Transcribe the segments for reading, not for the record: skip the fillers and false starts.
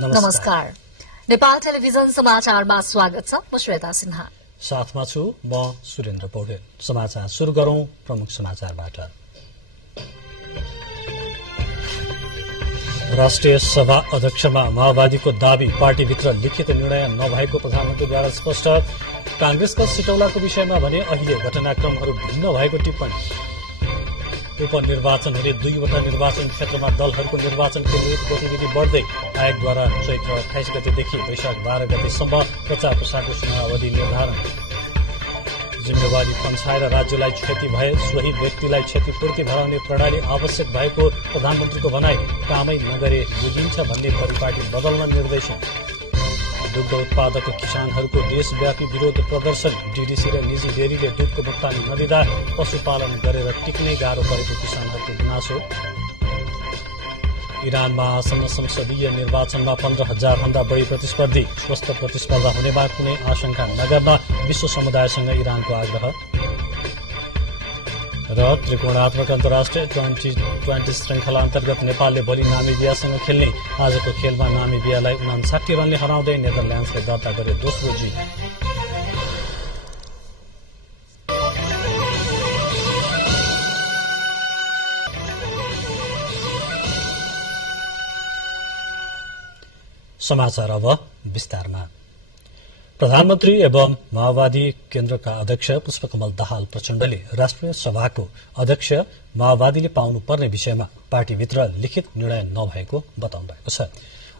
नमस्कार। नेपाल टेलिभिजन समाचारमा स्वागत छ। म श्वेता सिन्हा साथमा छु। म सुरेन्द्र पौडेल। समाचार सुरु गरौं प्रमुख समाचारबाट। राष्ट्रिय सभा अध्यक्षमा माओवादीको दावी, पार्टीभित्र लिखित निर्णय नभएको प्रधानमन्त्रीद्वारा स्पष्ट। कांग्रेसका सिटौलाको विषयमा भने अहिले घटनाक्रमहरू भिन्न भएको टिप्पणी। उपनिर्वाचन हुने 2वटा निर्वाचन क्षेत्रमा दलहरूको निर्वाचन केन्द्रित गतिविधि बढ्दै। आयोगद्वारा चैत्र 28 गतेदेखि वैशाख 12 गतेसम्म प्रचार प्रसारको समयावधि निर्धारण। जिम्मेवारी पन्छाएर राज्यलाई क्षति भए सोही व्यक्तिलाई क्षतिपूर्ति भराउने प्रणाली आवश्यक भएको प्रधानमन्त्रीको भनाई। कामै नगरे बुझिन्छ भन्ने परिपाटी बदल्न निर्देशन। दुग्ध उत्पादक किसानहरूको देशव्यापी विरोध प्रदर्शन। डीडीसी र निजी डेरीले दुधको भुक्तानी नदिँदा पशुपालन गरेर टिक्नै गाह्रो परेको किसानहरूको गुनासो। इरानमा आसन्न संसदीय निर्वाचनमा 15,000 भन्दा बढी प्रतिस्पर्धी। स्वस्थ प्रतिस्पर्धा हुनेमा कुनै आशंका नगर्न विश्व समुदायसँग इरानको आग्रह। र त्रिकोणात्मक अन्तर्राष्ट्रिय T20 श्रृंखला अन्तर्गत नेपालले भोलि नामिबियासँग खेल्ने। आजको खेलमा नामिबियालाई 59 रनले हराउँदै नेदरल्याण्डसले दर्ता गरे दोस्रो जित। समाचार अब विस्तारमा। प्रधानमन्त्री एवं माओवादी केन्द्रका अध्यक्ष पुष्पकमल दाहाल प्रचण्डले राष्ट्रिय सभाको अध्यक्ष माओवादीले पाउनुपर्ने विषयमा पार्टीभित्र लिखित निर्णय नभएको बताउनु भएको छ।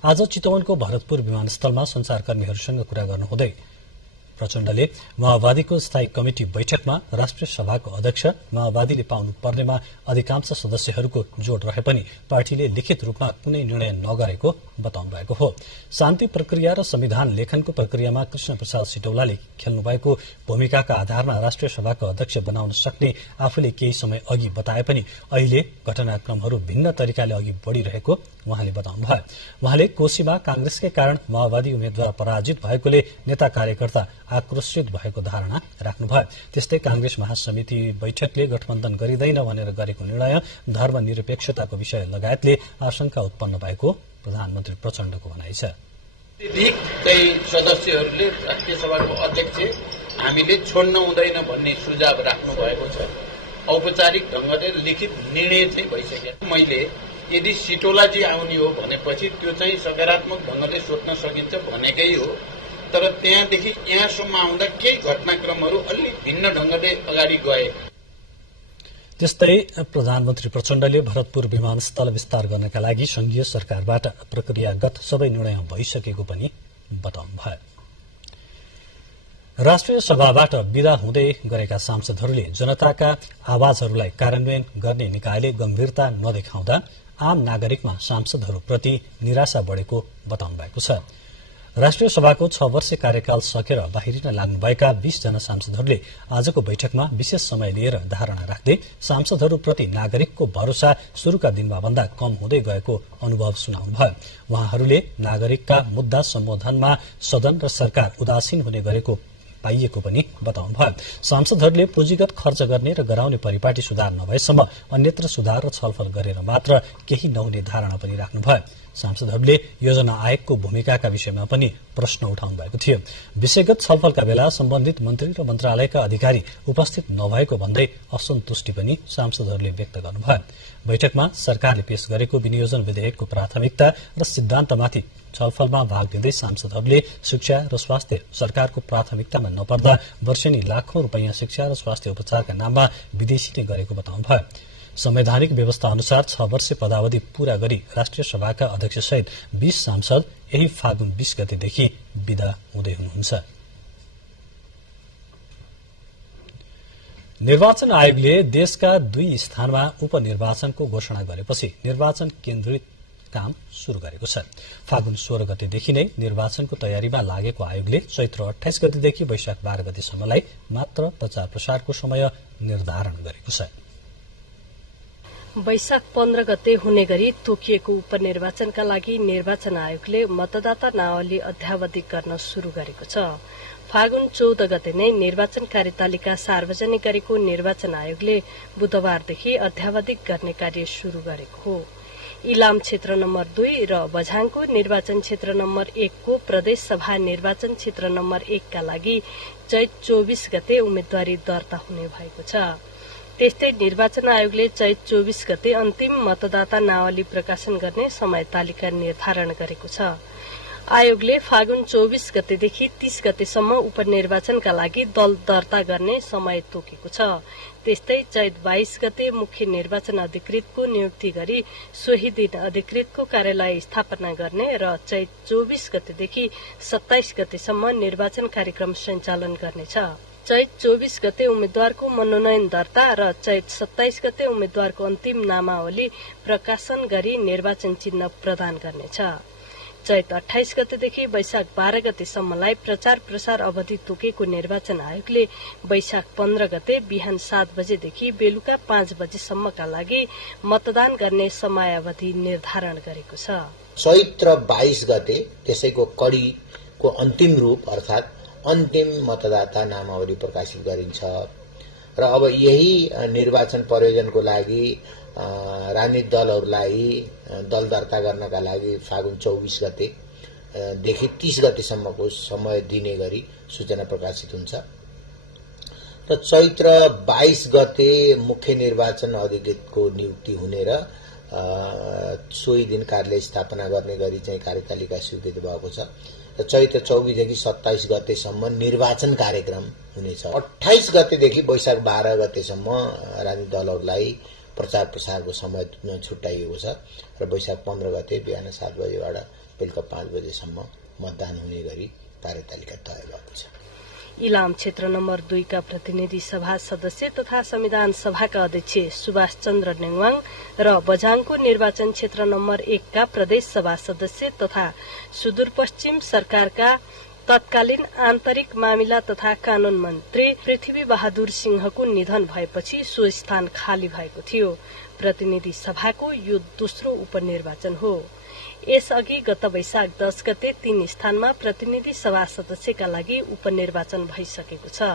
आज चितवनको भरतपुर विमानस्थलमा संचारकर्मीहरूसँग कुरा गर्नुहुँदै प्रचण्डले माओवादीको स्थायी कमिटी बैठकमा राष्ट्रिय सभाको अध्यक्ष माओवादीले पाउनुपर्नेमा अधिकांश सदस्यहरूको जोड़ रहे पनि पार्टीले लिखित रूपमा कुनै निर्णय नगरेको बताउनु भएको हो। शान्ति प्रक्रिया र संविधान लेखनको प्रक्रियामा कृष्ण प्रसाद सिटौलाले खेल्नुभएको भूमिकाका आधारमा राष्ट्रिय सभाको अध्यक्ष बनाउन सक्ने आफूले केही समय अघि बताए पनि अहिले घटनाक्रमहरू भिन्न तरिकाले अघि बढ़िरहेको उहाँले बताउनुभयो। उहाँले कोशीमा कांग्रेसकै कारण माओवादी उम्मेद्वार पराजित भएकोले नेता कार्यकर्ता आक्रोशित भएको धारणा राख्नुभयो। त्यस्तै कांग्रेस महासमिति बैठकले गठबन्धन गरिँदैन भनेर गरेको निर्णय धर्मनिरपेक्षताको विषय लगायतले आशंका उत्पन्न भएको प्रधानमन्त्री प्रचण्डको भनाइ छ। सदस्यहरूले राष्ट्रिय सभाको अध्यक्ष हामीले छोड्न हुँदैन भन्ने सुझाव राख्नु भएको छ। औपचारिक ढंगले लिखित निर्णय चाहिँ भइसक्यो। मैले यदि सिटौलाजी आउने हो भनेपछि त्यो चाहिँ सकारात्मक ढंगले सोच्न सकिन्छ भनेकै हो। तर त्यहाँदेखि यहाँसम्म आउँदा केही घटनाक्रमहरू अलि भिन्न ढंगले अगाडि गए। त्यस्तै प्रधानमन्त्री प्रचण्डले भरतपुर विमानस्थल विस्तार गर्नका लागि संघीय सरकारबाट प्रक्रियागत सबै निर्णय भइसकेको पनि बताउनुभयो। राष्ट्रिय सभाबाट विदा हुँदै गरेका सांसदहरूले जनताका आवाजहरूलाई कार्यान्वयन गर्ने निकायले गम्भीरता नदेखाउँदा आम नागरिकमा सांसदहरूप्रति निराशा बढ़ेको बताउनु भएको छ। राष्ट्रिय सभाको 6 वर्षे कार्यकाल सकेर बाहिरिन लाग्नुभएका 20 जना सांसदहरूले आजको बैठकमा विशेष समय लिएर धारणा राख्दै सांसदहरूप्रति नागरिकको भरोसा शुरूका दिनमा भन्दा कम हुँदै गएको अनुभव सुनाउनुभयो। उहाँहरूले नागरिकका मुद्दा सम्बोधनमा सदन र सरकार उदासीन हुने गरेको पाइएको पनि बताउनुभयो। सांसदहरूले पुँजीगत खर्च गर्ने र गराउने परिपाटी सुधार नभएसम्म अन्यत्र सुधार र छलफल गरेर मात्र केही नहुने धारणा पनि राख्नुभयो। सांसदहरूले योजना आयोगको भूमिकाका विषयमा पनि प्रश्न उठाउनु भएको थियो। विषयगत छलफलका बेला सम्बन्धित मन्त्री र मन्त्रालयका अधिकारी उपस्थित नभएको भन्दै असन्तुष्टि पनि सांसदहरूले व्यक्त गर्नुभयो। बैठकमा सरकारले पेश गरेको विनियोजन विधेयकको प्राथमिकता र सिद्धान्तमाथि छलफलमा भाग लिँदै सांसदहरूले शिक्षा र स्वास्थ्य सरकारको प्राथमिकतामा नपर्दा वर्षेनी लाखौं रुपैयाँ शिक्षा र स्वास्थ्य उपचारका नाममा विदेशीले गरेको बताउनुभयो। संवैधानिक व्यवस्था अनुसार 6 वर्ष पदावधि पूरा गरी राष्ट्रिय सभाका अध्यक्ष सहित 20 सांसद यही फागुन 20 गतेदेखि विदा हुँदै हुनुहुन्छ। निर्वाचन आयोगले देशका 2 स्थानमा उपनिर्वाचनको घोषणा गरेपछि निर्वाचन केन्द्रित काम शुरू गरेको छ। फागुन 16 गतेदेखि नै निर्वाचनको तयारीमा लागेको आयोगले चैत्र 28 गतेदेखि वैशाख 12 गतेसम्मलाई मात्र प्रचार प्रसारको समय निर्धारण गरेको छ। वैशाख 15 गते हुने गरी तोकिएको उपनिर्वाचनका लागि निर्वाचन आयोगले मतदाता नावली अध्यावधिक गर्न शुरू गरेको छ। फागुन 14 गते नै निर्वाचन कार्यतालिका सार्वजनिक गरेको निर्वाचन आयोगले बुधबारदेखि अध्यावधिक गर्ने कार्य शुरू गरेको हो। इलाम क्षेत्र नम्बर 2 र बझाङको निर्वाचन क्षेत्र नम्बर 1 को प्रदेश सभा निर्वाचन क्षेत्र नम्बर 1 का लागि चैत 24 गते उम्मेदवारी दर्ता हुने भएको छ। त्यस्तै निर्वाचन आयोगले चैत 24 गते अन्तिम मतदाता नावली प्रकाशन गर्ने समय तालिका निर्धारण गरेको छ। आयोगले फागुन 24 गतेदेखि 30 गतेसम्म उपनिर्वाचनका लागि दल दर्ता गर्ने समय तोकेको छ। त्यस्तै चैत 22 गते मुख्य निर्वाचन अधिकृतको नियुक्ति गरी सोही दिन अधिकृतको कार्यालय स्थापना गर्ने र चैत 24 गतेदेखि 27 गतेसम्म निर्वाचन कार्यक्रम सञ्चालन गर्नेछ। चैत 24 गते उम्मेद्वारको मनोनयन दर्ता र चैत 27 गते उम्मेद्वारको अन्तिम नामावली प्रकाशन गरी निर्वाचन चिन्ह प्रदान गर्नेछ। चैत 28 गतेदेखि वैशाख 12 गतेसम्मलाई प्रचार प्रसार अवधि तोकेको निर्वाचन आयोगले वैशाख 15 गते बिहान 7 बजेदेखि बेलुका 5 बजेसम्मका लागि मतदान गर्ने समयावधि निर्धारण गरेको छ। चैत 22 गते त्यसैको कड़ीको अन्तिम रूप अर्थात अन्तिम मतदाता नामावली प्रकाशित गरिन्छ र अब यही निर्वाचन प्रयोजनको लागि राजनीतिक दलहरूलाई दल दर्ता गर्नका लागि फागुन 24 गतेदेखि 30 गतेसम्मको समय दिने गरी सूचना प्रकाशित हुन्छ र चैत्र 22 गते मुख्य निर्वाचन अधिकृतको नियुक्ति हुने र सोही दिन कार्यालय स्थापना गर्ने गरी चाहिँ कार्यतालिका स्वीकृत भएको छ र चैत्र 24 देखि 27 गतेसम्म निर्वाचन कार्यक्रम हुनेछ। 28 गतेदेखि वैशाख 12 गतेसम्म राजनीतिक दलहरूलाई प्रचार प्रसारको समय छुट्याइएको छ र वैशाख 15 गते बिहान 7 बजेबाट बेलुका 5 बजेसम्म मतदान हुने गरी कार्यतालिका तय भएको छ। इलाम क्षेत्र नम्बर 2 का प्रतिनिधि सभा सदस्य तथा संविधान सभाका अध्यक्ष सुभाष चन्द्र नेङवाङ र बझाङको निर्वाचन क्षेत्र नम्बर 1 का प्रदेश सभा सदस्य तथा सुदूरपश्चिम सरकारका तत्कालीन आन्तरिक मामिला तथा कानून मन्त्री पृथ्वी बहादुर सिंहको निधन भएपछि सो स्थान खाली भएको थियो। प्रतिनिधि सभाको यो दोस्रो उपनिर्वाचन हो। यसअघि गत वैशाख 10 गते 3 स्थानमा प्रतिनिधि सभा सदस्यका लागि उपनिर्वाचन भइसकेको छ।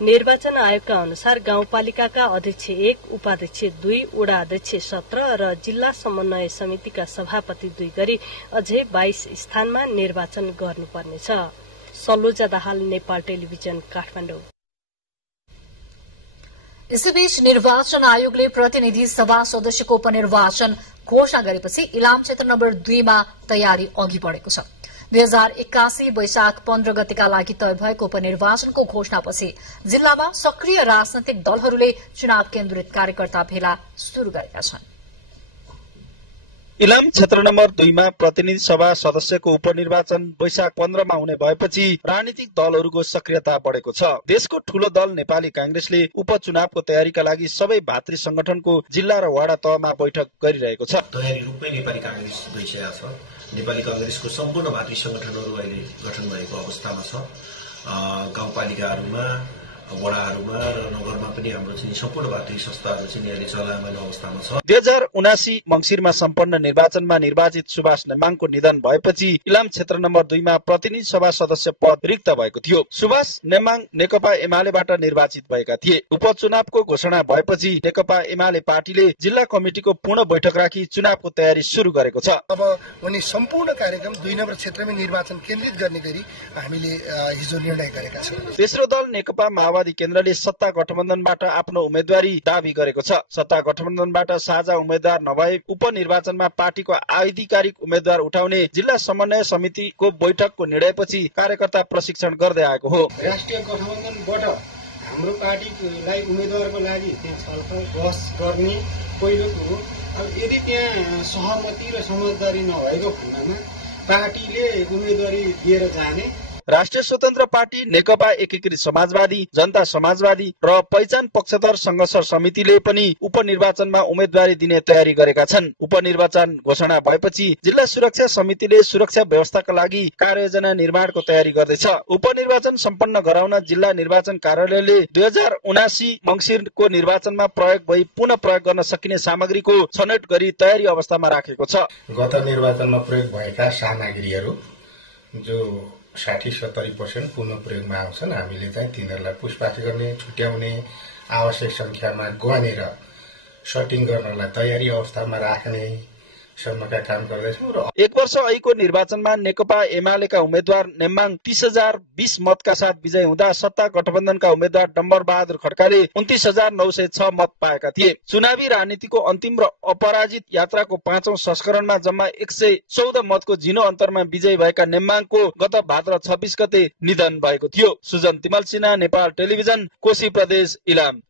निर्वाचन आयोगका अनुसार गाउँपालिकाका अध्यक्ष 1, उपाध्यक्ष 2, वडा अध्यक्ष 17 र जिल्ला समन्वय समितिका सभापति 2 गरी अझै 22 स्थानमा निर्वाचन गर्नुपर्नेछ। सलोजा दाहाल, नेपाल टेलिभिजन, काठमाडौँ। यसैबीच निर्वाचन आयोगले प्रतिनिधि सभा सदस्यको उपनिर्वाचन घोषणा गरेपछि इलाम क्षेत्र नम्बर 2 मा तयारी अघि बढेको छ। 2081 वैशाख 15 गतेका लागि तय भएको उपनिर्वाचनको घोषणापछि जिल्लामा सक्रिय राजनैतिक दलहरूले चुनाव केन्द्रित कार्यकर्ता भेला शुरू गरेका छन्। इलाम क्षेत्र नम्बर 2 मा प्रतिनिधि सभा सदस्यको उपनिर्वाचन वैशाख 15 मा हुने भएपछि राजनीतिक दलहरूको सक्रियता बढेको छ। देशको ठूलो दल नेपाली कांग्रेसले उपचुनावको तयारीका लागि सबै भातृ संगठनको जिल्ला र वडा तहमा बैठक गरिरहेको छ। तयारी रूपमै नेपाली कांग्रेस भइसकेको छ। नेपाली कांग्रेसको सम्पूर्ण भातृ संगठनहरू अहिले गठन भएको अवस्थामा छ। गाउँपालिकाहरूमा, वडाहरूमा र नगरमा पनि हाम्रो चाहिँ सम्पूर्ण भातृ संस्थाहरू चाहिँ अहिले चलायमान अवस्थामा छ। 2079 मंसिरमा सम्पन्न निर्वाचनमा निर्वाचित सुभाष नेमाङको निधन भएपछि इलाम क्षेत्र नम्बर 2 मा प्रतिनिधि सभा सदस्य पद रिक्त भएको थियो। सुभाष नेमाङ नेकपा एमालेबाट निर्वाचित भएका थिए। उपचुनावको घोषणा भएपछि नेकपा एमाले पार्टीले जिल्ला कमिटिको पूर्ण बैठक राखी चुनावको तयारी शुरू गरेको छ। अब उनी सम्पूर्ण कार्यक्रम 2 नम्बर क्षेत्रमै निर्वाचन केन्द्रित गर्ने गरी हामीले हिजो निर्णय गरेका छौं। तेस्रो दल नेकपा माओवादी केन्द्रले सत्ता गठबन्धनबाट आफ्नो उम्मेदवारी दावी गरेको छ। सत्ता गठबन्धनबाट साझा उम्मेद्वार नभए उपनिर्वाचनमा पार्टीको आधिकारिक उम्मेद्वार उठाउने जिल्ला समन्वय समितिको बैठकको निर्णयपछि कार्यकर्ता प्रशिक्षण गर्दै आएको हो। राष्ट्रिय गठबन्धनबाट हाम्रो पार्टीलाई उम्मेद्वारको लागि छलफल बहस गर्ने पहिलो कुरो। अब यदि त्यहाँ सहमति र समझदारी नभएको खण्डमा पार्टीले उम्मेदवारी दिएर जाने। राष्ट्रिय स्वतन्त्र पार्टी, नेकपा एकीकृत समाजवादी, जनता समाजवादी र पहिचान पक्षधर संघर्ष समितिले पनि उपनिर्वाचनमा उम्मेदवारी दिने तयारी गरेका छन्। उपनिर्वाचन घोषणा भएपछि जिल्ला सुरक्षा समितिले सुरक्षा व्यवस्थाका लागि कार्ययोजना निर्माणको तयारी गर्दैछ। उपनिर्वाचन सम्पन्न गराउन जिल्ला निर्वाचन कार्यालयले 2079 मंसिरको निर्वाचनमा प्रयोग भई पुनः प्रयोग गर्न सकिने सामग्रीको छनौट गरी तयारी अवस्थामा राखेको छ। गत निर्वाचनमा प्रयोग भएका सामग्रीहरू जो 60-70% पुनः प्रयोगमा आउँछन्। हामीले चाहिँ तिनीहरूलाई पुछपाछ गर्ने, छुट्याउने, आवश्यक संख्यामा गनेर सटिङ गर्नलाई तयारी अवस्थामा राख्ने सम्मका काम गर्दैछौँ र 1 वर्ष अघिको निर्वाचनमा नेकपा एमालेका उम्मेद्वार नेम्बाङ 30,020 मतका साथ विजय हुँदा सत्ता गठबन्धनका उम्मेद्वार डम्बर बहादुर खड्काले 29,906 मत पाएका थिए। चुनावी राजनीतिको अन्तिम र अपराजित यात्राको 5औं संस्करणमा जम्मा 114 मतको झिनो अन्तरमा विजयी भएका नेम्बाङको गत भाद्र 26 गते निधन भएको थियो। सुजन तिमल सिन्हा, नेपाल टेलिभिजन, कोशी प्रदेश, इलाम।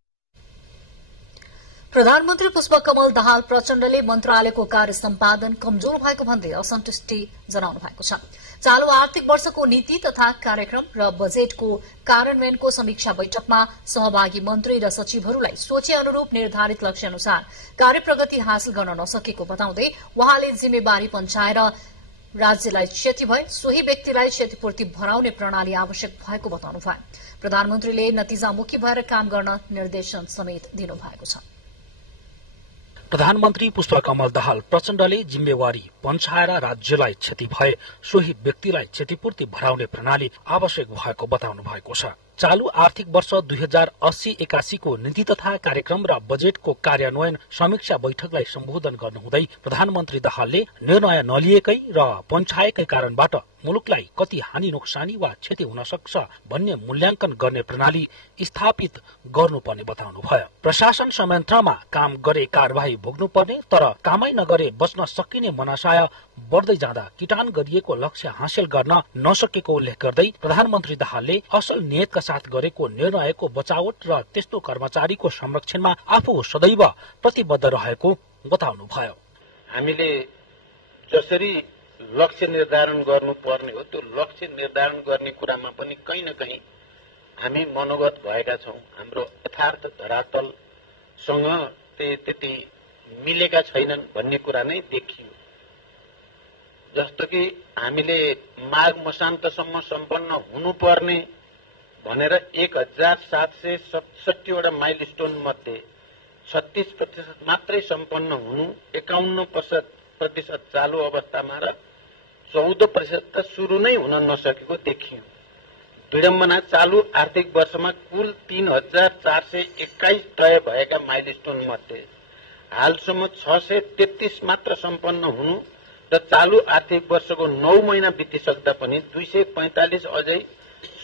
प्रधानमन्त्री पुष्पकमल दाहाल प्रचण्डले मन्त्रालयको कार्य सम्पादन कमजोर भएको भन्दै असन्तुष्टि जनाउनु भएको छ। चालू आर्थिक वर्षको नीति तथा कार्यक्रम र बजेटको कार्यान्वयनको समीक्षा बैठकमा सहभागी मन्त्री र सचिवहरूलाई सोचे अनुरूप निर्धारित लक्ष्य अनुसार कार्यप्रगति हासिल गर्न नसकेको बताउँदै वहाँले जिम्मेवारी पन्छाएर राज्यलाई क्षति भए सोही व्यक्तिलाई क्षतिपूर्ति भराउने प्रणाली आवश्यक भएको बताउनुभयो। प्रधानमन्त्रीले नतिजामुखी भएर काम गर्न निर्देशन समेत दिनुभएको छ। प्रधानमन्त्री पुष्पकमल दाहाल प्रचण्डले जिम्मेवारी पन्छाएर राज्यलाई क्षति भए सोही व्यक्तिलाई क्षतिपूर्ति भराउने प्रणाली आवश्यक भएको बताउनु भएको छ। चालू आर्थिक वर्ष 2080-81 को नीति तथा कार्यक्रम र बजेटको कार्यान्वयन समीक्षा बैठकलाई सम्बोधन गर्नुहुँदै प्रधानमन्त्री दाहालले निर्णय नलिएकै र पन्छाएकै कारणबाट मुलुकलाई कति हानि नोक्सानी वा क्षति हुन सक्छ भन्ने मूल्याङ्कन गर्ने प्रणाली स्थापित गर्नुपर्ने बताउनुभयो। प्रशासन संयन्त्रमा काम गरे कारबाही भोग्नुपर्ने तर कामै नगरे बच्न सकिने मनाशय बढ्दै जाँदा किटान गरिएको लक्ष्य हासिल गर्न नसकेको उल्लेख गर्दै प्रधानमन्त्री दाहालले असल नियतका साथ गरेको निर्णयको बचावट र त्यस्तो कर्मचारीको संरक्षणमा आफू सदैव प्रतिबद्ध रहेको बताउनुभयो। हामीले जसरी लक्ष्य निर्धारण गर्नुपर्ने हो त्यो लक्ष्य निर्धारण गर्ने कुरामा पनि कहीँ न कहीँ हामी मनोगत भएका छौँ। हाम्रो यथार्थ धरातलसँग त्यति मिलेका छैनन् भन्ने कुरा नै देखियो। जस्तो कि हामीले माघ मसान्तसम्म सम्पन्न हुनुपर्ने भनेर 1767 वटा माइलस्टोन मध्ये 36% मात्रै सम्पन्न हुनु, 51% चालू अवस्थामा र 14% त सुरु नै हुन नसकेको देखियो। विडम्बना चालू आर्थिक वर्षमा कुल 3,421 तय भएका माइलस्टोन मध्ये हालसम्म 633 मात्र सम्पन्न हुनु र चालू आर्थिक वर्षको 9 महिना बितिसक्दा पनि 245 अझै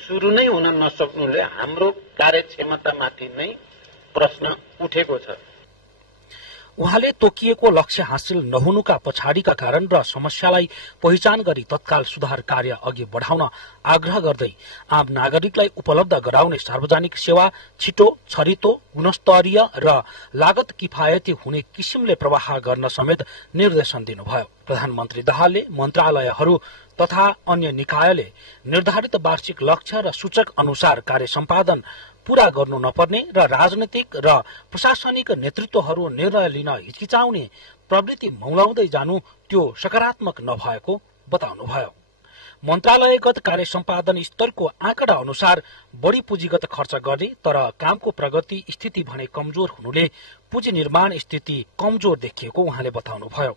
सुरु नै हुन नसक्नुले हाम्रो कार्यक्षमतामाथि नै प्रश्न उठेको छ। उहाँले तोकिएको लक्ष्य हासिल नहुनुका पछाडिका कारण र समस्यालाई पहिचान गरी तत्काल सुधार कार्य अघि बढाउन आग्रह गर्दै आम नागरिकलाई उपलब्ध गराउने सार्वजनिक सेवा छिटो, छरितो, गुणस्तरीय र लागत किफायती हुने किसिमले प्रवाह गर्न समेत निर्देशन दिनुभयो। प्रधानमन्त्री दाहालले मन्त्रालयहरू तथा अन्य निकायले निर्धारित वार्षिक लक्ष्य र सूचक अनुसार कार्य सम्पादन पूरा गर्नु नपर्ने र राजनीतिक र प्रशासनिक नेतृत्वहरू निर्णय लिन हिचकिचाउने प्रवृत्ति मौलाउँदै जानु त्यो सकारात्मक नभएको बताउनुभयो। मन्त्रालयगत कार्य सम्पादन स्तरको आँकडा अनुसार बढी पुँजीगत खर्च गर्ने तर कामको प्रगति स्थिति भने कमजोर हुनुले पुँजी निर्माण स्थिति कमजोर देखिएको उहाँले बताउनुभयो।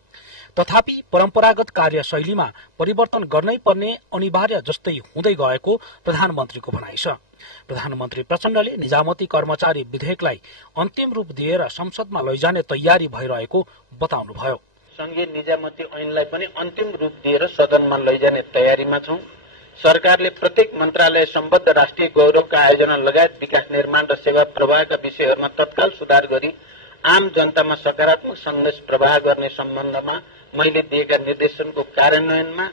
तथापि परम्परागत कार्यशैलीमा परिवर्तन गर्नै पर्ने अनिवार्य जस्तै हुँदै गएको प्रधानमन्त्रीको भनाइ छ। प्रधानमन्त्री प्रचण्डले निजामती कर्मचारी विधेयकलाई अन्तिम रूप दिएर संसदमा लैजाने तयारी भइरहेको बताउनुभयो। संघीय निजामती ऐनलाई पनि अन्तिम रूप दिएर सदनमा लैजाने तयारीमा छौं। सरकारले प्रत्येक मन्त्रालय सम्बद्ध राष्ट्रिय गौरवका आयोजना लगायत विकास निर्माण र सेवा प्रवाहका विषयहरूमा तत्काल सुधार गरी आम जनतामा सकारात्मक सन्देश प्रवाह गर्ने सम्बन्धमा मैले दिएका निर्देशनको कार्यान्वयनमा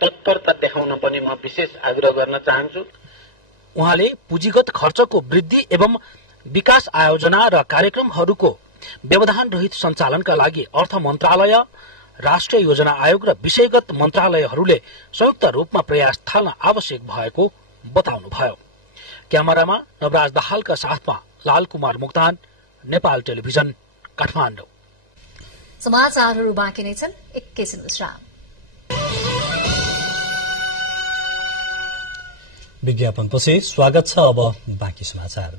तत्परता देखाउन पनि म विशेष आग्रह गर्न चाहन्छु। उहाँले पुँजीगत खर्चको वृद्धि एवं विकास आयोजना र कार्यक्रमहरूको व्यवधान रहित सञ्चालनका लागि अर्थ मन्त्रालय, राष्ट्रिय योजना आयोग र विषयगत मन्त्रालयहरूले संयुक्त रूपमा प्रयास थाल्न आवश्यक भएको बताउनुभयो। क्यामेरामा नवराज दाहालका साथमा लाल कुमार मुक्तान, नेपाल टेलिभिजन, काठमाडौँ। समाचारहरू बाँकी नै छन्, एकैछिन विश्राम। विज्ञापनपछि स्वागत छ। अब बाँकी समाचार।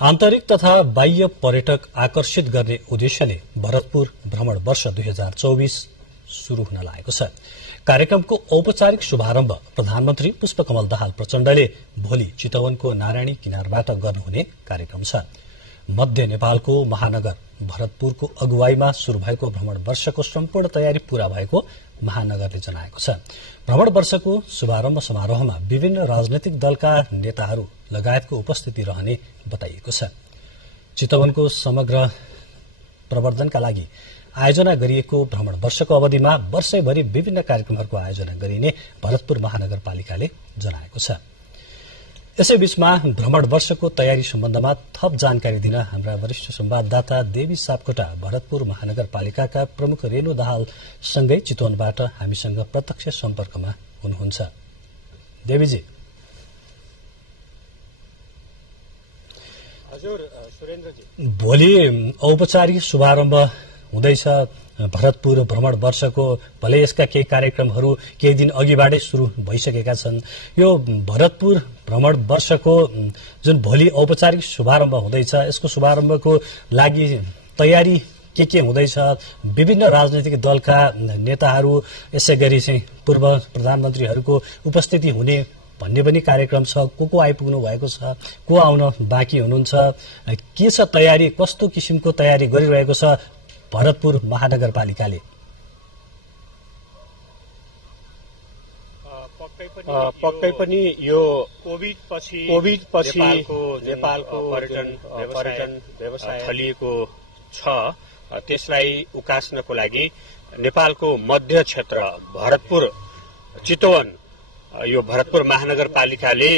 आन्तरिक तथा बाह्य पर्यटक आकर्षित गर्ने उद्देश्यले भरतपुर भ्रमण वर्ष 2024 शुरू हुन लागेको छ। कार्यक्रमको औपचारिक शुभारम्भ प्रधानमन्त्री पुष्पकमल दाहाल प्रचण्डले भोलि चितवनको नारायणी किनारबाट गर्नुहुने कार्यक्रम छ। मध्य नेपालको महानगर भरतपुरको अगुवाईमा शुरू भएको भ्रमण वर्षको सम्पूर्ण तयारी पूरा भएको महानगरले जनाएको छ। भ्रमण वर्षको शुभारम्भ समारोहमा विभिन्न राजनैतिक दलका नेताहरू लगायतको उपस्थिति रहने बताइएको छ। चितवनको समग्र प्रवर्धनका लागि आयोजना गरिएको भ्रमण वर्षको अवधिमा वर्षैभरि विभिन्न कार्यक्रमहरूको आयोजना गरिने भरतपुर महानगरपालिकाले जनाएको छ। यसैबीचमा भ्रमण वर्षको तयारी सम्बन्धमा थप जानकारी दिन हाम्रा वरिष्ठ संवाददाता देवी सापकोटा भरतपुर महानगरपालिकाका प्रमुख रेणु दाहाल सँगै चितवनबाट हामीसँग प्रत्यक्ष सम्पर्कमा हुनुहुन्छ। देवीजी। हजुर सुरेन्द्रजी, भोलि औपचारिक शुभारम्भ हुँदैछ भरतपुर भ्रमण वर्षको। भले यसका केही कार्यक्रमहरू केही दिन अघिबाटै शुरू भइसकेका छन्। यो भरतपुर भ्रमण वर्षको जुन भोलि औपचारिक शुभारम्भ हुँदैछ, यसको शुभारम्भको लागि तयारी के हुँदैछ? विभिन्न राजनैतिक दलका नेताहरू, यसै गरी चाहिँ पूर्व प्रधानमन्त्रीहरूको उपस्थिति हुने भन्ने पनि कार्यक्रम छ। को आइपुग्नु भएको छ, को आउन बाँकी हुनुहुन्छ, के छ तयारी, कस्तो किसिमको तयारी गरिरहेको छ भरतपुर महानगरपालिकाले? पक्कै पनि यो कोभिड पछि नेपालको पर्यटन व्यवसाय फलिएको छ, त्यसलाई उकास्नको लागि नेपालको मध्य क्षेत्र भरतपुर चितवन यो भरतपुर महानगरपालिकाले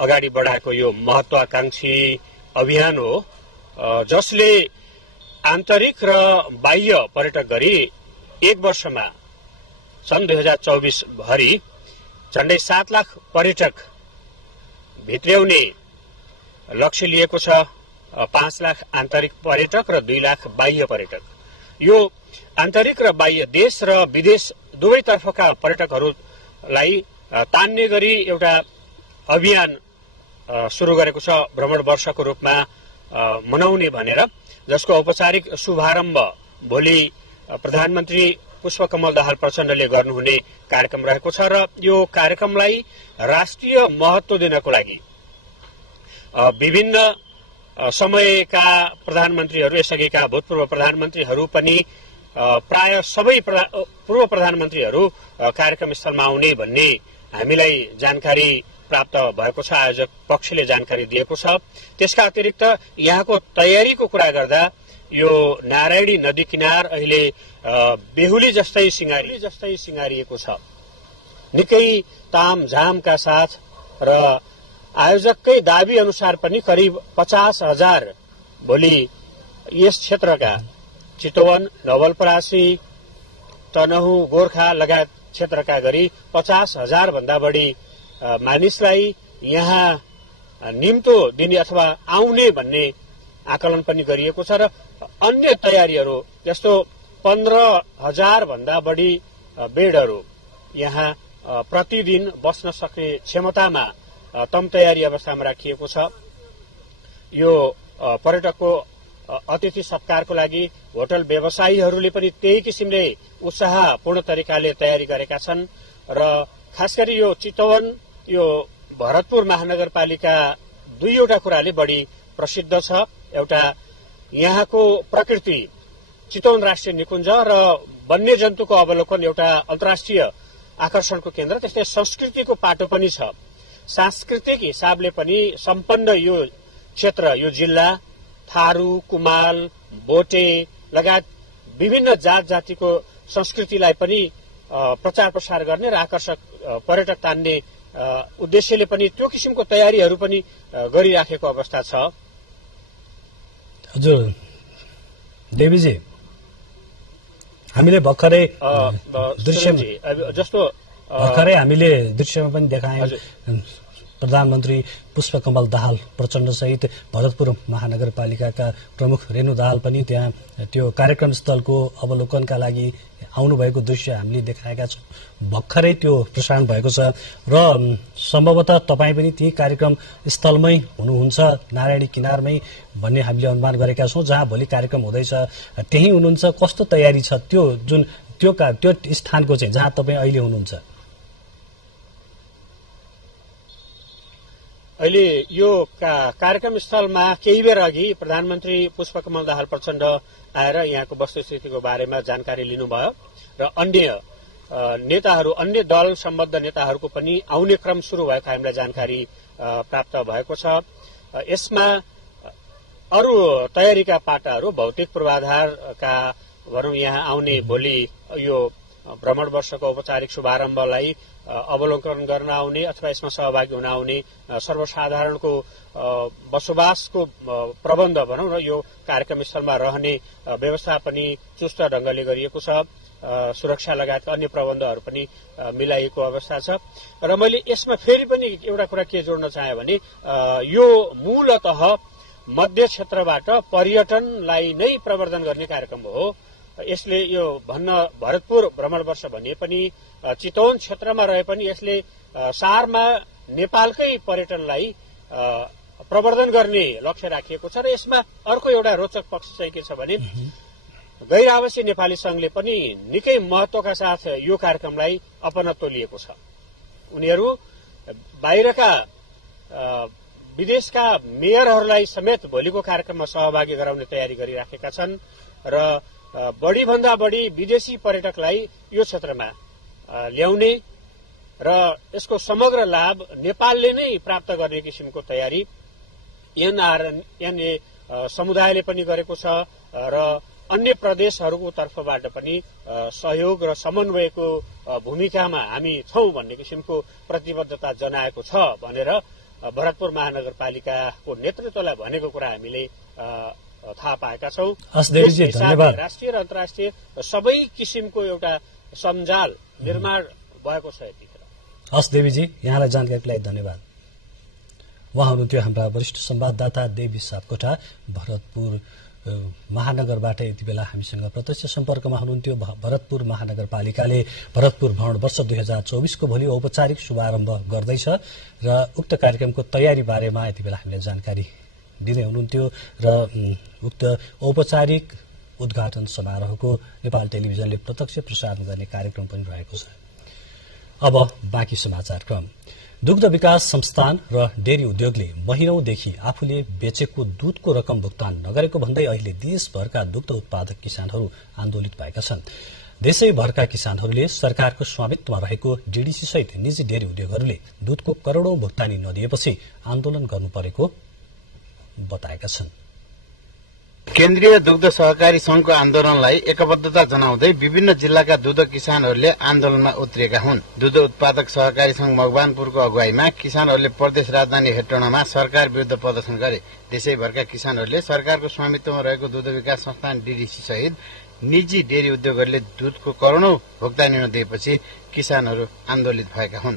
अगाडि बढाएको यो महत्वाकांक्षी अभियान हो, जसले आन्तरिक र बाह्य पर्यटक गरी एक वर्षमा सन् 2024 भरि झण्डै 7 लाख पर्यटक भित्र्याउने लक्ष्य लिएको छ। 5 लाख आन्तरिक पर्यटक र 2 लाख बाह्य पर्यटक। यो आन्तरिक र बाह्य देश र विदेश दुवैतर्फका पर्यटकहरूलाई तान्ने गरी एउटा अभियान सुरु गरेको छ भ्रमण वर्षको रूपमा मनाउने भनेर, जसको औपचारिक शुभारम्भ भोलि प्रधानमन्त्री पुष्पकमल दाहाल प्रचण्डले गर्नुहुने कार्यक्रम रहेको छ। र यो कार्यक्रमलाई राष्ट्रिय महत्व दिनको लागि विभिन्न समयका प्रधानमन्त्रीहरू, यसअघिका भूतपूर्व प्रधानमन्त्रीहरू पनि प्राय सबै पूर्व प्रधानमन्त्रीहरू कार्यक्रम स्थलमा आउने भन्ने हामीलाई जानकारी प्राप्त भएको छ, आयोजक पक्षले जानकारी दिएको छ। त्यसका अतिरिक्त यहाँको तयारीको कुरा गर्दा यो नारायणी नदी किनार अहिले बेहुली जस्तै सिंगारिएको छ, निकै तामझामका साथ। र आयोजककै दाबी अनुसार पनि करिब 50,000 भोलि यस क्षेत्रका चितवन, नवलपरासी, तनहु, गोर्खा लगायत क्षेत्रका गरी 50,000 भन्दा बढी मानिसलाई यहाँ निम्तो दिने अथवा आउने भन्ने आकलन पनि गरिएको छ। र अन्य तयारीहरू जस्तो 15,000 भन्दा बढी बेडहरू यहाँ प्रतिदिन बस्न सक्ने क्षमतामा तम तयारी अवस्थामा राखिएको छ। यो पर्यटकको अतिथि सत्कारको लागि होटल व्यवसायीहरूले पनि त्यही किसिमले उत्साहपूर्ण तरिकाले तयारी गरेका छन्। र खास गरी यो चितवन, यो भरतपुर महानगरपालिका दुईवटा कुराले बढी प्रसिद्ध छ। एउटा यहाँको प्रकृति, चितवन राष्ट्रिय निकुञ्ज र वन्यजन्तुको अवलोकन एउटा अन्तर्राष्ट्रिय आकर्षणको केन्द्र, त्यस्तै संस्कृतिको पाटो पनि छ। सांस्कृतिक हिसाबले पनि सम्पन्न यो क्षेत्र, यो जिल्ला थारू, कुमाल, बोटे लगायत विभिन्न जात जातिको संस्कृतिलाई पनि प्रचार प्रसार गर्ने र आकर्षक पर्यटक तान्ने उद्देश्यले पनि त्यो किसिमको तयारीहरू पनि गरिराखेको अवस्था छ। हजुर देवीजी, हामीले भर्खरै दृश्यमा पनि देखायौं प्रधानमन्त्री पुष्पकमल दाहाल प्रचण्ड सहित भरतपुर महानगरपालिकाका प्रमुख रेणु दाहाल पनि त्यहाँ त्यो कार्यक्रम स्थलको अवलोकनका लागि आउनुभएको दृश्य हामीले देखाएका छौं। भर्खरै त्यो प्रसारण भएको छ र सम्भवतः तपाईँ पनि ती कार्यक्रम स्थलमै हुनुहुन्छ, नारायणी किनारमै भन्ने हामीले अनुमान गरेका छौं। जहाँ भोलि कार्यक्रम हुँदैछ त्यही हुनुहुन्छ। कस्तो तयारी छ त्यो जुन त्यो स्थानको चाहिँ जहाँ तपाईँ अहिले हुनुहुन्छ? अहिले यो कार्यक्रम स्थलमा केही बेर अघि प्रधानमन्त्री पुष्पकमल दाहाल प्रचण्ड आएर यहाँको वस्तुस्थितिको बारेमा जानकारी लिनुभयो र अन्य नेताहरू, अन्य दल सम्बद्ध नेताहरूको पनि आउने क्रम सुरु भएको हामीलाई जानकारी प्राप्त भएको छ। यसमा अरू तयारीका पाटाहरू, भौतिक पूर्वाधारका भनौँ यहाँ आउने भोलि यो भ्रमण वर्षको औपचारिक शुभारम्भलाई अवलोकन गर्न आउने अथवा यसमा सहभागी हुन आउने सर्वसाधारणको बसोबासको प्रबन्ध भनौँ र यो कार्यक्रम स्थलमा रहने व्यवस्था पनि चुस्त ढंगले गरिएको छ। सुरक्षा लगायतका अन्य प्रबन्धहरू पनि मिलाइएको अवस्था छ। र मैले यसमा फेरि पनि एउटा कुरा के जोड्न चाहे भने यो मूलतः मध्य क्षेत्रबाट पर्यटनलाई नै प्रवर्धन गर्ने कार्यक्रम हो। यसले यो भन्न भरतपुर भ्रमण वर्ष भने पनि चितवन क्षेत्रमा रहे पनि यसले सारमा नेपालकै पर्यटनलाई प्रवर्धन गर्ने लक्ष्य राखिएको छ। र यसमा अर्को एउटा रोचक पक्ष चाहिँ के छ भने गैर आवासीय नेपाली संघले पनि निकै महत्वका साथ यो कार्यक्रमलाई अपनत्व लिएको छ। उनीहरू बाहिरका विदेशका मेयरहरूलाई समेत भोलिको कार्यक्रममा सहभागी गराउने तयारी गरिराखेका छन् र बढी भन्दा बढी विदेशी पर्यटकलाई यो क्षेत्रमा ल्याउने र यसको समग्र लाभ नेपालले नै प्राप्त गर्ने किसिमको तयारी एनए समुदायले पनि गरेको छ र अन्य प्रदेशहरूको तर्फबाट पनि सहयोग र समन्वयको भूमिकामा हामी छौं भन्ने किसिमको प्रतिबद्धता जनाएको छ भनेर भरतपुर महानगरपालिकाको नेतृत्वलाई भनेको कुरा हामीले थाहा पाएका छौं। राष्ट्रिय र अन्तर्राष्ट्रिय सबै किसिमको एउटा सञ्जाल निर्माण भएको छ यतिखेर। हस् देवीजी, यहाँलाई जानकारीको लागि धन्यवाद। उहाँ हुनुहुन्थ्यो हाम्रा वरिष्ठ संवाददाता देवी सापकोटा, भरतपुर महानगरबाट यति बेला हामीसँग प्रत्यक्ष सम्पर्कमा हुनुहुन्थ्यो। भरतपुर महानगरपालिकाले भरतपुर भ्रमण वर्ष 2024 को भोलि औपचारिक शुभारम्भ गर्दैछ र उक्त कार्यक्रमको तयारी बारेमा यति बेला हामीले जानकारी दिने हुनुहुन्थ्यो र उक्त औपचारिक उद्घाटन समारोहको नेपाल टेलिभिजनले प्रत्यक्ष प्रसारण गर्ने कार्यक्रम पनि रहेको छ। अब बाँकी समाचार क्रम। दुग्ध विकास संस्थान र डेरी उद्योगले महिनौंदेखि आफूले बेचेको दूधको रकम भुक्तान नगरेको भन्दै अहिले देशभरका दुग्ध उत्पादक किसानहरू आन्दोलित भएका छन्। देशैभरका किसानहरूले सरकारको स्वामित्वमा रहेको डीडीसी सहित निजी डेरी उद्योगहरूले दूधको करोड़ौं भुक्तानी नदिएपछि आन्दोलन गर्नु परेको बताएका छन्। केन्द्रीय दुग्ध सहकारी संघको आन्दोलनलाई एकबद्धता जनाउँदै विभिन्न जिल्लाका दुध किसानहरूले आन्दोलनमा उत्रिएका हुन्। दुध उत्पादक सहकारी संघ मकवानपुरको अगुवाईमा किसानहरूले प्रदेश राजधानी हेटौडामा सरकार विरुद्ध प्रदर्शन गरे। देशैभरका किसानहरूले सरकारको स्वामित्वमा रहेको दुध विकास संस्थान डीडीसी सहित निजी डेरी उद्योगहरूले दूधको करोड़ौं भुक्तानी नदिएपछि किसानहरू आन्दोलित भएका हुन्।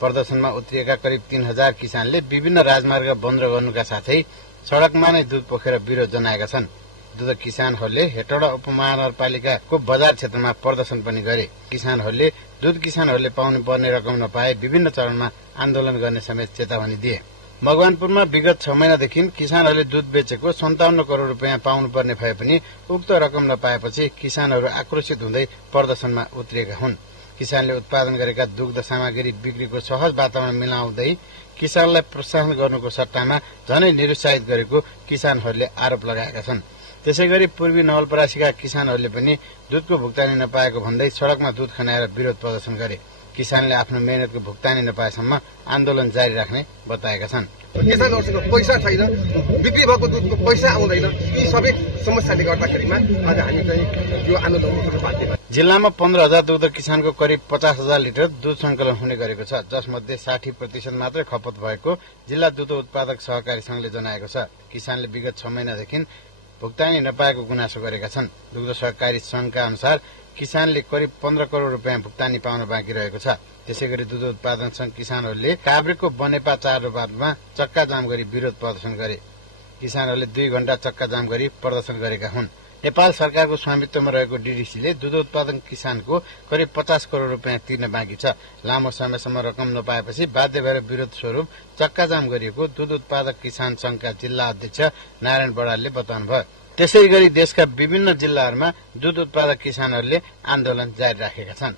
प्रदर्शनमा उत्रिएका करिब 3000 किसानले विभिन्न राजमार्ग बन्द गर्नुका साथै सड़कमा नै दूध पोखेर विरोध जनाएका छन्। दुध किसानहरूले हेटौडा उपमहानगरपालिकाको बजार क्षेत्रमा प्रदर्शन पनि गरे। दूध किसानहरूले पाउनु पर्ने रकम नपाए विभिन्न चरणमा आन्दोलन गर्ने समेत चेतावनी दिए। मकवानपुरमा विगत 6 महिनादेखि किसानहरूले दूध बेचेको 57 करोड़ रुपियाँ पाउनुपर्ने भए पनि उक्त रकम नपाएपछि किसानहरू आक्रोशित हुँदै प्रदर्शनमा उत्रिएका हुन्। किसानले उत्पादन गरेका दुग्ध सामग्री बिक्रीको सहज वातावरण मिलाउँदै किसानलाई प्रोत्साहन गर्नुको सट्टामा झनै निरुत्साहित गरेको किसानहरूले आरोप लगाएका छन्। त्यसैगरी पूर्वी नवलपरासीका किसानहरूले पनि दूधको भुक्तानी नपाएको भन्दै सड़कमा दूध खनाएर विरोध प्रदर्शन गरे। किसानले आफ्नो मेहनतको भुक्तानी नपाएसम्म आन्दोलन जारी राख्ने बताएका छन्। किसानहरूसँग पैसा छैन, बिक्री भएको दूधको पैसा आउँदैन। यी सबै समस्याले गर्दाखेरिमा आज हामी चाहिँ यो आन्दोलन गर्न बाध्य भयौं। जिल्लामा 15,000 दुग्ध किसानको करिब 50,000 लिटर दूध संकलन हुने गरेको छ, जसमध्ये 60% मात्रै खपत भएको जिल्ला दुध उत्पादक सहकारी संघले जनाएको छ। किसानले विगत 6 महिनादेखि भुक्तानी नपाएको गुनासो गरेका छन्। दुग्ध सहकारी संघका अनुसार किसानले करिब 15 करोड़ रुपियाँ भुक्तानी पाउन बाँकी रहेको छ। त्यसैगरी दुध उत्पादन संघ किसानहरूले काभ्रेको बनेपा 4 बाटोमा चक्का जाम गरी विरोध प्रदर्शन गरे। किसानहरूले 2 घण्टा चक्का जाम गरी प्रदर्शन गरेका हुन्। नेपाल सरकारको स्वामित्वमा रहेको डीडीसीले दुध उत्पादन किसानको करिब 50 करोड़ रुपियाँ तिर्न बाँकी छ। लामो समयसम्म रकम नपाएपछि बाध्य भएर विरोध स्वरूप चक्का जाम गरिएको दुध उत्पादक किसान संघका जिल्ला अध्यक्ष नारायण बडालले बताउनुभयो। त्यसैगरी देशका विभिन्न जिल्लाहरूमा दूध उत्पादक किसानहरूले आन्दोलन जारी राखेका छन्।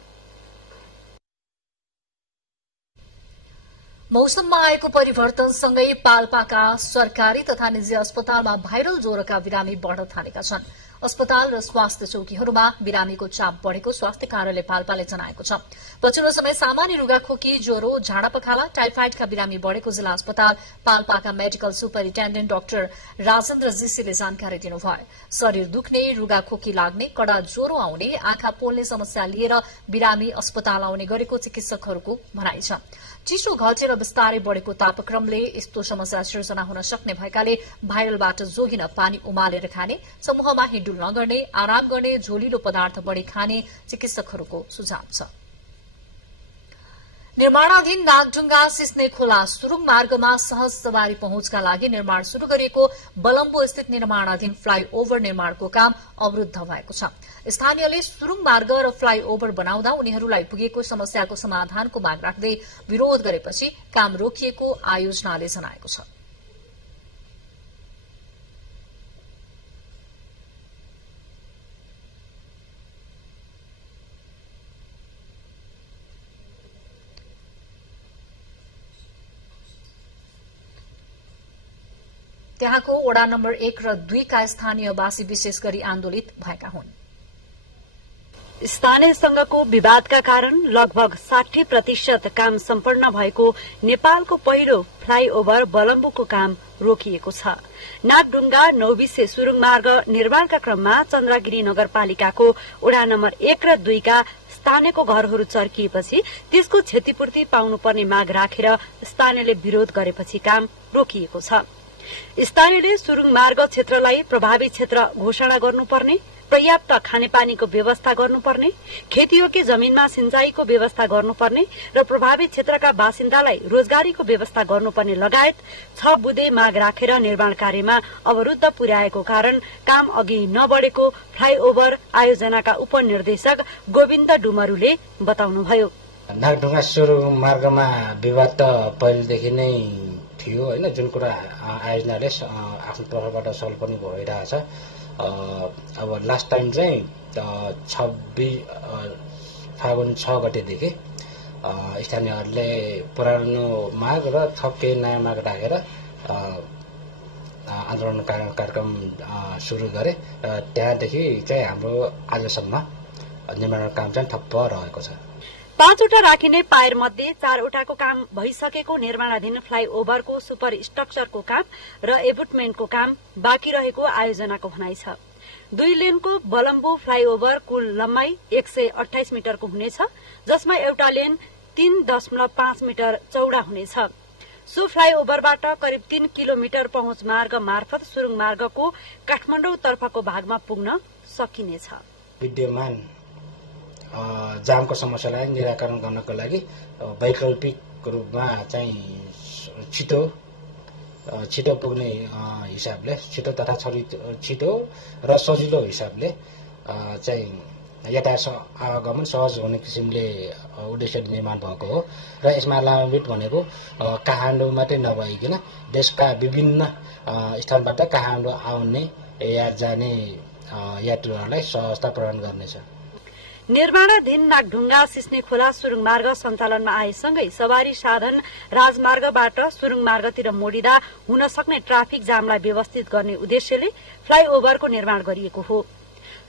मौसममा आएको परिवर्तनसँगै पाल्पाका सरकारी तथा निजी अस्पतालमा भाइरल ज्वरोका बिरामी बढ़न थालेका छन्। अस्पताल र स्वास्थ्य चौकीहरूमा बिरामीको चाप बढ़ेको स्वास्थ्य कार्यालय पाल्पाले जनाएको छ। पछिल्लो समय सामान्य रुगाखोकी, ज्वरो, झाडापखाला, टाइफाइडका बिरामी बढ़ेको जिल्ला अस्पताल पाल्पाका मेडिकल सुपरिन्टेण्डेन्ट डाक्टर राजेन्द्र जीसीले जानकारी दिनुभयो। शरीर दुख्ने, रुगाखोकी लाग्ने, कडा ज्वरो आउने, आँखा पोल्ने समस्या लिएर बिरामी अस्पताल आउने गरेको चिकित्सकहरूको भनाइ छ। चिसो घटेर बिस्तारै बढ़ेको तापक्रमले यस्तो समस्या सृजना हुन सक्ने भएकाले भाइरलबाट जोगिन पानी उमालेर खाने, समूहमा हिँडुल नगर्ने, आराम गर्ने, झोलिलो पदार्थ बढ़ी खाने चिकित्सकहरूको सुझाव छ। निर्माणाधीन नागढुङ्गा सिस्ने खोला सुरुङ मार्गमा सहज सवारी पहुँचका लागि निर्माण शुरू गरिएको बलम्बु स्थित निर्माणाधीन फ्लाईओभर निर्माणको काम अवरुद्ध भएको छ। स्थानीयले सुरुङ मार्ग र फ्लाईओभर बनाउँदा उनीहरूलाई पुगेको समस्याको समाधानको माग राख्दै विरोध गरेपछि काम रोकिएको आयोजनाले जनाएको छ। त्यहाँको वडा नम्बर 1 र 2 का स्थानीयवासी विशेष गरी आन्दोलित भएका हुन्। स्थानीय संघको विवादका कारण लगभग 60% काम सम्पन्न भएको नेपालको पहिलो फ्लाईओभर बलम्बुको काम रोकिएको छ। नागढुङ्गा नौबिसे सुरुङ मार्ग निर्माणका क्रममा चन्द्रगिरी नगरपालिकाको वडा नम्बर 1 र 2 का स्थानीयको घरहरू चर्किएपछि त्यसको क्षतिपूर्ति पाउनुपर्ने माग राखेर स्थानीयले विरोध गरेपछि काम रोकिएको छ। स्थानीयले सुरुङ मार्ग क्षेत्रलाई प्रभावित क्षेत्र घोषणा गर्नुपर्ने, पर्याप्त खानेपानीको व्यवस्था गर्नुपर्ने, खेतीयोग्य जमीनमा सिंचाईको व्यवस्था गर्नुपर्ने र प्रभावित क्षेत्रका बासिन्दालाई रोजगारीको व्यवस्था गर्नुपर्ने लगायत 6 बुँदे माग राखेर निर्माण कार्यमा अवरुद्ध पुर्याएको कारण काम अघि नबढेको फ्लाईओभर आयोजनाका उपनिर्देशक गोविन्द डुमरुले बताउनुभयो। नागढुङ्गा सुरुङ मार्गमा विवाद त पहिलेदेखि नै थियो हैन, जुन कुरा आयोजनाले आफ्नो तर्फबाट सल्भ पनि भइरहेछ। अब लास्ट टाइम चाहिँ 26 फागुन 6 गतेदेखि स्थानीयहरूले पुरानो माग र थप केही नयाँ माग राखेर आन्दोलन कार्यक्रम सुरु गरे र त्यहाँदेखि चाहिँ हाम्रो आजसम्म निर्माण काम चाहिँ ठप्प रहेको छ। 5वटा राखिने पायर मध्ये 4वटाको काम भइसकेको निर्माणाधीन फ्लाईओभरको सुपर स्ट्रक्चरको काम र एबुटमेन्टको काम बाँकी रहेको आयोजनाको भनाइ छ। 2 लेनको बलम्बु फ्लाईओभर कुल लम्बाई 128 मिटरको हुनेछ, जसमा एउटा लेन 3.5 मिटर चौडा हुनेछ। सो फ्लाईओभरबाट करिब 3 किलोमिटर पहुँच मार्ग मार्फत सुरुङ मार्गको काठमाडौँ तर्फको भागमा पुग्न सकिनेछ। विद्यमान जामको समस्यालाई निराकरण गर्नको लागि वैकल्पिक रूपमा चाहिँ छिटो पुग्ने हिसाबले छिटो तथा छिटो र सजिलो हिसाबले चाहिँ यातायात आवागमन सहज हुने किसिमले उद्देश्यले निर्माण भएको हो र यसमा लाभान्वित भनेको काठमाडौँ मात्रै नभइकन देशका विभिन्न स्थानबाट काठमाडौँ आउने या जाने यात्रुहरूलाई सहजता प्रदान गर्नेछ। निर्माणाधीन नागढुङ्गा सिस्ने खोला सुरुङ मार्ग सञ्चालनमा आएसँगै सवारी साधन राजमार्गबाट सुरुङ मार्गतिर मोडिँदा हुन सक्ने ट्राफिक जामलाई व्यवस्थित गर्ने उद्देश्यले फ्लाईओभरको निर्माण गरिएको हो।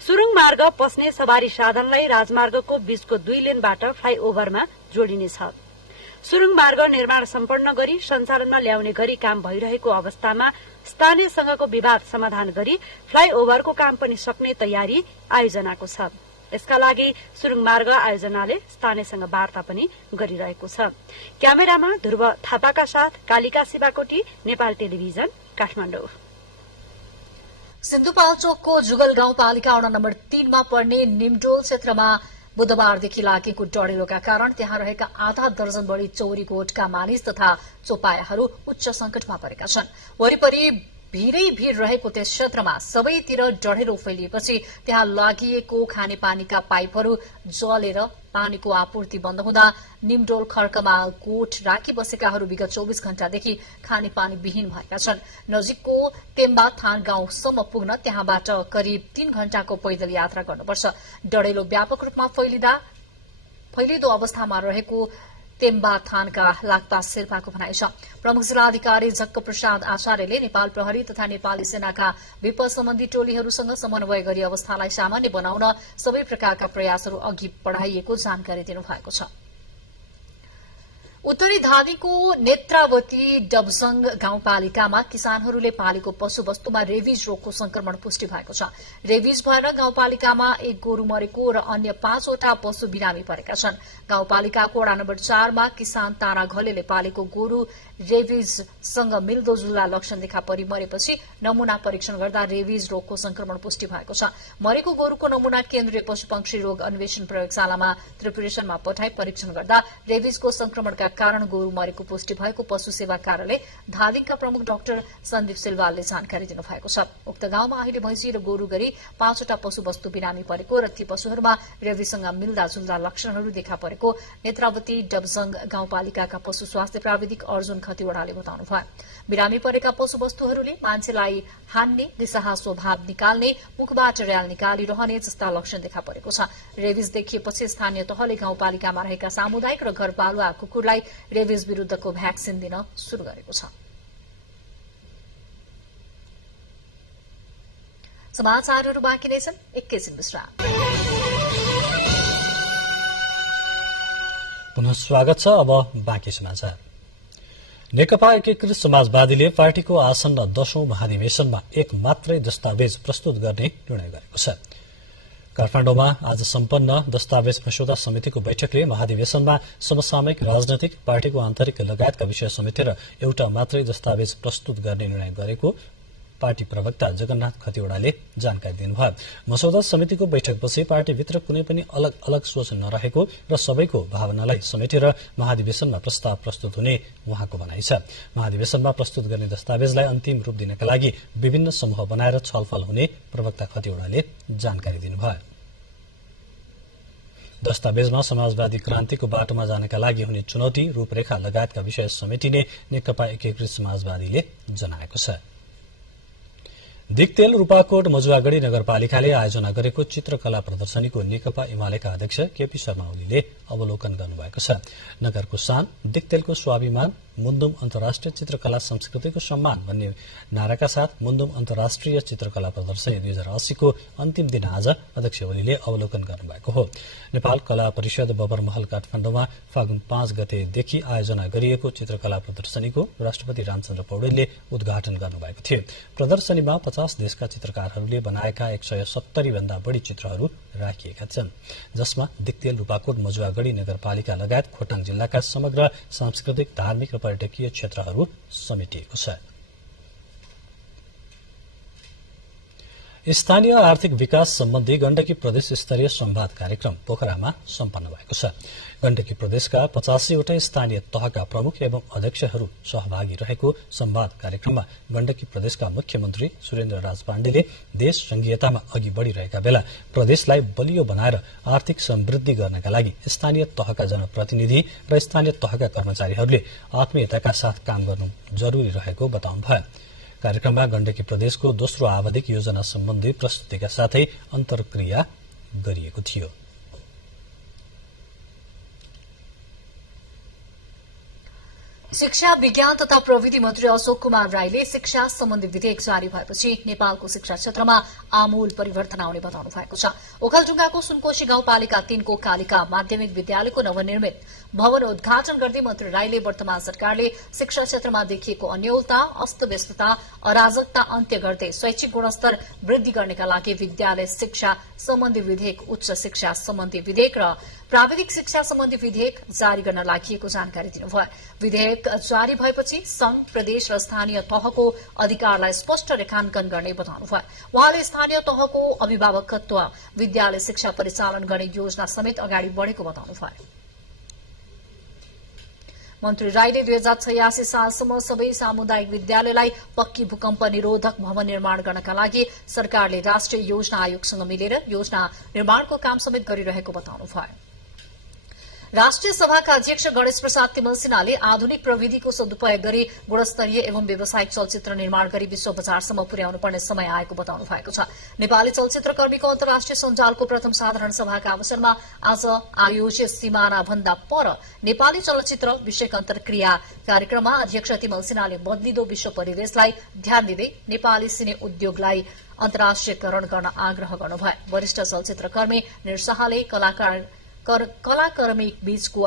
सुरुङ मार्ग पस्ने सवारी साधनलाई राजमार्गको बीचको 2 लेनबाट फ्लाईओभरमा जोडिनेछ। सुरुङ मार्ग निर्माण सम्पन्न गरी सञ्चालनमा ल्याउने गरी काम भइरहेको अवस्थामा स्थानीय संघको विवाद समाधान गरी फ्लाईओभरको काम पनि सक्ने तयारी आयोजनाको छ। यसका लागि सुरुङ मार्ग आयोजनाले स्थानीयसँग वार्ता पनि गरिरहेको छ। क्यामेरामा ध्रुव थापाका साथ कालिका शिवाकोटी, नेपाल टेलिभिजन, काठमाडौँ। सिन्धुपाल्चोकको जुगल गाउँपालिका वडा नम्बर 3 मा पर्ने निमडोल क्षेत्रमा बुधबारदेखि लागेको डढेलोका कारण त्यहाँ रहेका आधा दर्जन बढ़ी चौरी गोठका मानिस तथा चौपायाहरू उच्च संकटमा परेका छन्। वरिपरि भीरै भीड़ रहेको त्यस क्षेत्रमा सबैतिर डढेलो फैलिएपछि त्यहाँ लागिएको खानेपानीका पाइपहरू जलेर पानीको आपूर्ति बन्द हुँदा निमडोल खर्कमा गोठ राखी बसेकाहरू विगत 24 घण्टादेखि खानेपानी विहीन भएका छन्। नजिकको तेम्बा थान गाउँसम्म पुग्न त्यहाँबाट करिब 3 घण्टाको पैदल यात्रा गर्नुपर्छ। डढेलो व्यापक रूपमा फैलिदो अवस्थामा रहेको तेम्बा थानका लाक्पा शेर्पाको भनाइ छ। प्रमुख जिल्लाधिकारी झक्क प्रसाद आचार्यले नेपाल प्रहरी तथा नेपाली सेनाका विपद सम्बन्धी टोलीहरूसँग समन्वय गरी अवस्थालाई सामान्य बनाउन सबै प्रकारका प्रयासहरू अघि बढ़ाइएको जानकारी दिनुभएको छ। उत्तरी धादिङको नेत्रावती डबसङ गाउँपालिकामा किसानहरूले पालेको पशुवस्तुमा रेबिज रोगको संक्रमण पुष्टि भएको छ। रेबिज भएर गाउँपालिकामा एक गोरु मरेको र अन्य 5वटा पशु बिरामी परेका छन्। गाउँपालिकाको वडा नम्बर 4 मा किसान तारा घलेले पालेको गोरु रेबिजसँग मिल्दोजुल्दा लक्षण देखा परि मरेपछि नमूना परीक्षण गर्दा रेबिज रोगको संक्रमण पुष्टि भएको छ। मरेको गोरुको नमूना केन्द्रीय पशुपक्षी रोग अन्वेषण प्रयोगशालामा त्रिपुरेशनमा पठाई परीक्षण गर्दा रेबिजको संक्रमणका कारण गोरु मरेको पुष्टि भएको पशु सेवा कार्यालय धादिङका प्रमुख डाक्टर सन्दीप सिलवालले जानकारी दिनुभएको छ। उक्त गाउँमा अहिले भैंसी र गोरु गरी 5वटा पशुवस्तु बिरामी परेको र ती पशुहरूमा रेबिजसँग मिल्दाजुल्दा लक्षणहरू देखा परेको नेत्रावती डबजङ गाउँपालिकाका पशु स्वास्थ्य प्राविधिक अर्जुन खतिवड़ाले बताउनुभयो। बिरामी परेका पशुवस्तुहरूले मान्छेलाई हान्ने, दिशाहा स्वभाव निकाल्ने, मुखबाट र्याल निकालिरहने जस्ता लक्षण देखा परेको छ। रेबिज देखिएपछि स्थानीय तहले गाउँपालिकामा रहेका सामुदायिक र घरपालुवा कुकुरलाई रेबिज विरूद्धको भ्याक्सिन दिन शुरू गरेको छ। समाचारहरू बाँकी नै छन्, एकैछिन विश्राम। पुनः स्वागत छ। अब बाँकी समाचार। नेकपा एकीकृत समाजवादीले पार्टीको आसन्न 10औं महाधिवेशनमा एक मात्रै दस्तावेज प्रस्तुत गर्ने निर्णय गरेको छ। काठमाडौँमा आज सम्पन्न दस्तावेज मस्यौदा समितिको बैठकले महाधिवेशनमा समसामयिक राजनैतिक, पार्टीको आन्तरिक लगायतका विषय समेटेर एउटा मात्रै दस्तावेज प्रस्तुत गर्ने निर्णय गरेको पार्टी प्रवक्ता जगन्नाथ खतिवड़ाले जानकारी दिनुभयो। मसौदा समितिको बैठकपछि पार्टीभित्र कुनै पनि अलग अलग सोच नरहेको र सबैको भावनालाई समेटेर महाधिवेशनमा प्रस्ताव प्रस्तुत हुने उहाँको भनाइ छ। महाधिवेशनमा प्रस्तुत गर्ने दस्तावेजलाई अन्तिम रूप दिनका लागि विभिन्न समूह बनाएर छलफल हुने प्रवक्ता खतिवड़ाले जानकारी दिनुभयो। दस्तावेजमा समाजवादी क्रान्तिको बाटोमा जानका लागि हुने चुनौती, रूपरेखा लगायतका विषय समेटिने नेकपा एकीकृत समाजवादीले जनाएको छ। दिक्तेल रूपाकोट मजुवागढ़ी नगरपालिकाले आयोजना गरेको चित्रकला प्रदर्शनीको नेकपा एमालेका अध्यक्ष केपी शर्मा ओलीले अवलोकन गर्नुभएको छ। नगरको शान, दिक्तेलको स्वाभिमान, मुन्दुम अन्तर्राष्ट्रिय चित्रकला संस्कृतिको सम्मान भन्ने नाराका साथ मुन्दुम अन्तर्राष्ट्रिय चित्रकला प्रदर्शनी 2080 को अन्तिम दिन आज अध्यक्ष ओलीले अवलोकन गर्नुभएको हो। नेपाल कला परिषद बबरमहल काठमाडौँमा फागुन 5 गतेदेखि आयोजना गरिएको चित्रकला प्रदर्शनीको राष्ट्रपति रामचन्द्र पौडेलले उद्घाटन गर्नुभएको थियो। प्रदर्शनीमा 50 देशका चित्रकारहरूले बनाएका 170 भन्दा बढ़ी चित्रहरू राखिएका छन्, जसमा दिक्तेल, रूपाकोट, मजुवागढ़ी नगरपालिका लगायत खोटाङ जिल्लाका समग्र सांस्कृतिक, धार्मिक र पर्यटकीय क्षेत्रहरू समेटिएको छ। स्थानीय आर्थिक विकास सम्बन्धी गण्डकी प्रदेश स्तरीय संवाद कार्यक्रम पोखरामा सम्पन्न भएको छ। गण्डकी प्रदेशका 85 वटा स्थानीय तहका प्रमुख एवं अध्यक्षहरू सहभागी रहेको संवाद कार्यक्रममा गण्डकी प्रदेशका मुख्यमन्त्री सुरेन्द्र राज पाण्डेले देश संघीयतामा अघि बढ़िरहेका बेला प्रदेशलाई बलियो बनाएर आर्थिक समृद्धि गर्नका लागि स्थानीय तहका जनप्रतिनिधि र स्थानीय तहका कर्मचारीहरूले आत्मीयताका साथ काम गर्नु जरूरी रहेको बताउनुभयो। कार्यक्रममा गण्डकी प्रदेशको दोस्रो आवधिक योजना सम्बन्धी प्रस्तुतिका साथै अन्तर्क्रिया गरिएको थियो। शिक्षा, विज्ञान तथा प्रविधि मन्त्री अशोक कुमार राईले शिक्षा सम्बन्धी विधेयक जारी भएपछि नेपालको शिक्षा क्षेत्रमा आमूल परिवर्तन आउने बताउनु भएको छ। ओखलढुङ्गाको सुनकोशी गाउँपालिका 3 को कालिका माध्यमिक विद्यालयको नवनिर्मित भवन उद्घाटन गर्दै मन्त्री राईले वर्तमान सरकारले शिक्षा क्षेत्रमा देखिएको अन्योलता, अस्तव्यस्तता, अराजकता अन्त्य गर्दै शैक्षिक गुणस्तर वृद्धि गर्नका लागि विद्यालय शिक्षा सम्बन्धी विधेयक, उच्च शिक्षा सम्बन्धी विधेयक र प्राविधिक शिक्षा सम्बन्धी विधेयक जारी गर्न लागि जानकारी दिनुभयो। विधेयक जारी भएपछि संघ, प्रदेश र स्थानीय तहको अधिकारलाई स्पष्ट रेखाङ्कन गर्ने बताउनुभयो। उहाँले स्थानीय तहको अभिभावकत्व, विद्यालय शिक्षा परिचालन गर्ने योजना समेत अगाडि बढ़ेको बताउनुभयो। मन्त्री राईले 2086 सालसम्म सबै सामुदायिक विद्यालयलाई पक्की भूकम्प निरोधक भवन निर्माण गर्नका लागि सरकारले राष्ट्रिय योजना आयोगसँग मिलेर योजना निर्माणको काम समेत गरिरहेको बताउनुभयो। राष्ट्रिय सभाका अध्यक्ष गणेश प्रसाद तिमल सिन्हाले आधुनिक प्रविधिको सदुपयोग गरी गुणस्तरीय एवं व्यावसायिक चलचित्र निर्माण गरी विश्व बजारसम्म पुर्याउनु पर्ने समय आएको बताउनु भएको छ। नेपाली चलचित्रकर्मीको अन्तर्राष्ट्रिय सञ्जालको प्रथम साधारण सभाका अवसरमा आज आयोजित सिमाना भन्दा पर नेपाली चलचित्र विषयक अन्तर्क्रिया कार्यक्रममा अध्यक्ष तिमल सिन्हाले बदलिदो विश्व परिवेशलाई ध्यान दिँदै नेपाली सिने उद्योगलाई अन्तर्राष्ट्रियकरण गर्न आग्रह गर्नुभयो। वरिष्ठ चलचित्रकर्मी निर्शाहले कलाकर्मी बीचको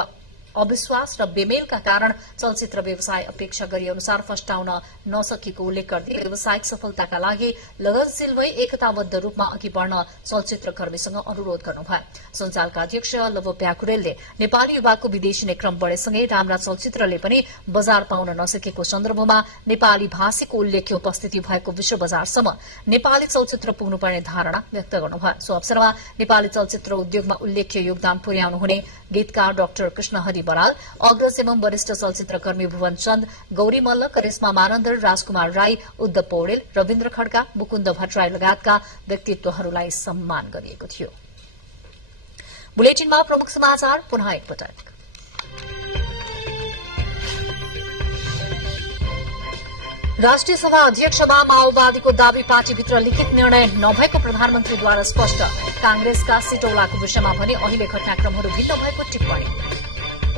अविश्वास र बेमेलका कारण चलचित्र व्यवसाय अपेक्षा गरे अनुसार फस्टाउन नसकेको उल्लेख गर्दै व्यावसायिक सफलताका लागि लगनशील भई एकताबद्ध रूपमा अघि बढ़न चलचित्रकर्मीसँग अनुरोध गर्नुभयो। सञ्जालका अध्यक्ष लव प्याकुरेलले नेपाली युवाको विदेशी नै क्रम बढ़ेसँगै राम्रा चलचित्रले पनि बजार पाउन नसकेको सन्दर्भमा नेपाली भाषीको उल्लेख्य उपस्थिति भएको विश्व बजारसम्म नेपाली चलचित्र पुग्नुपर्ने धारणा व्यक्त गर्नुभयो। सो अवसरमा नेपाली चलचित्र उद्योगमा उल्लेख्य योगदान पुर्याउनु हुने गीतकार डाक्टर कृष्णहरि बराल, अग्रज एवं वरिष्ठ चलचित्रकर्मी भुवन चन्द, गौरी मल्ल, करिश्मा मानन्दर, राजकुमार राई, उद्धव पौडेल, रविन्द्र खड्का, मुकुन्द भट्टराई लगायतका व्यक्तित्वहरूलाई सम्मान गरिएको थियो। बुलेटिनमा प्रमुख समाचार पुनः एकपटक। राष्ट्रिय सभा अध्यक्षमा माओवादीको दावी पार्टीभित्र लिखित निर्णय नभएको प्रधानमन्त्रीद्वारा स्पष्ट। कांग्रेसका सिटौलाको विषयमा भने अहिले घटनाक्रमहरू भिन्न भएको टिप्पणी।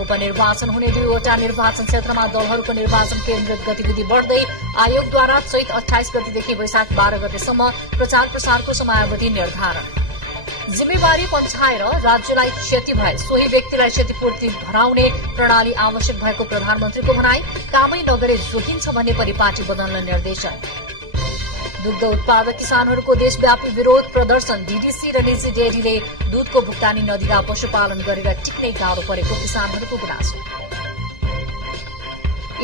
उपनिर्वाचन हुने 2वटा निर्वाचन क्षेत्रमा दलहरूको निर्वाचन केन्द्रित गतिविधि बढ़दै आयोगद्वारा चैत 28 गतेदेखि वैशाख 12 गतेसम्म प्रचार प्रसारको समयावधि निर्धारण। जिम्मेवारी पन्छाएर राज्यलाई क्षति भए सोही व्यक्तिलाई क्षतिपूर्ति भराउने प्रणाली आवश्यक भएको प्रधानमन्त्रीको भनाई। कामै नगरे जोगिन्छ भन्ने परिपाटी बदल्न निर्देशन। दुग्ध उत्पादक किसानहरूको देशव्यापी विरोध प्रदर्शन। डीडीसी र निजी डेयरीले दूधको भुक्तानी नदिँदा पशुपालन गरेर ठिकै गाह्रो परेको किसानहरूको गुनासो।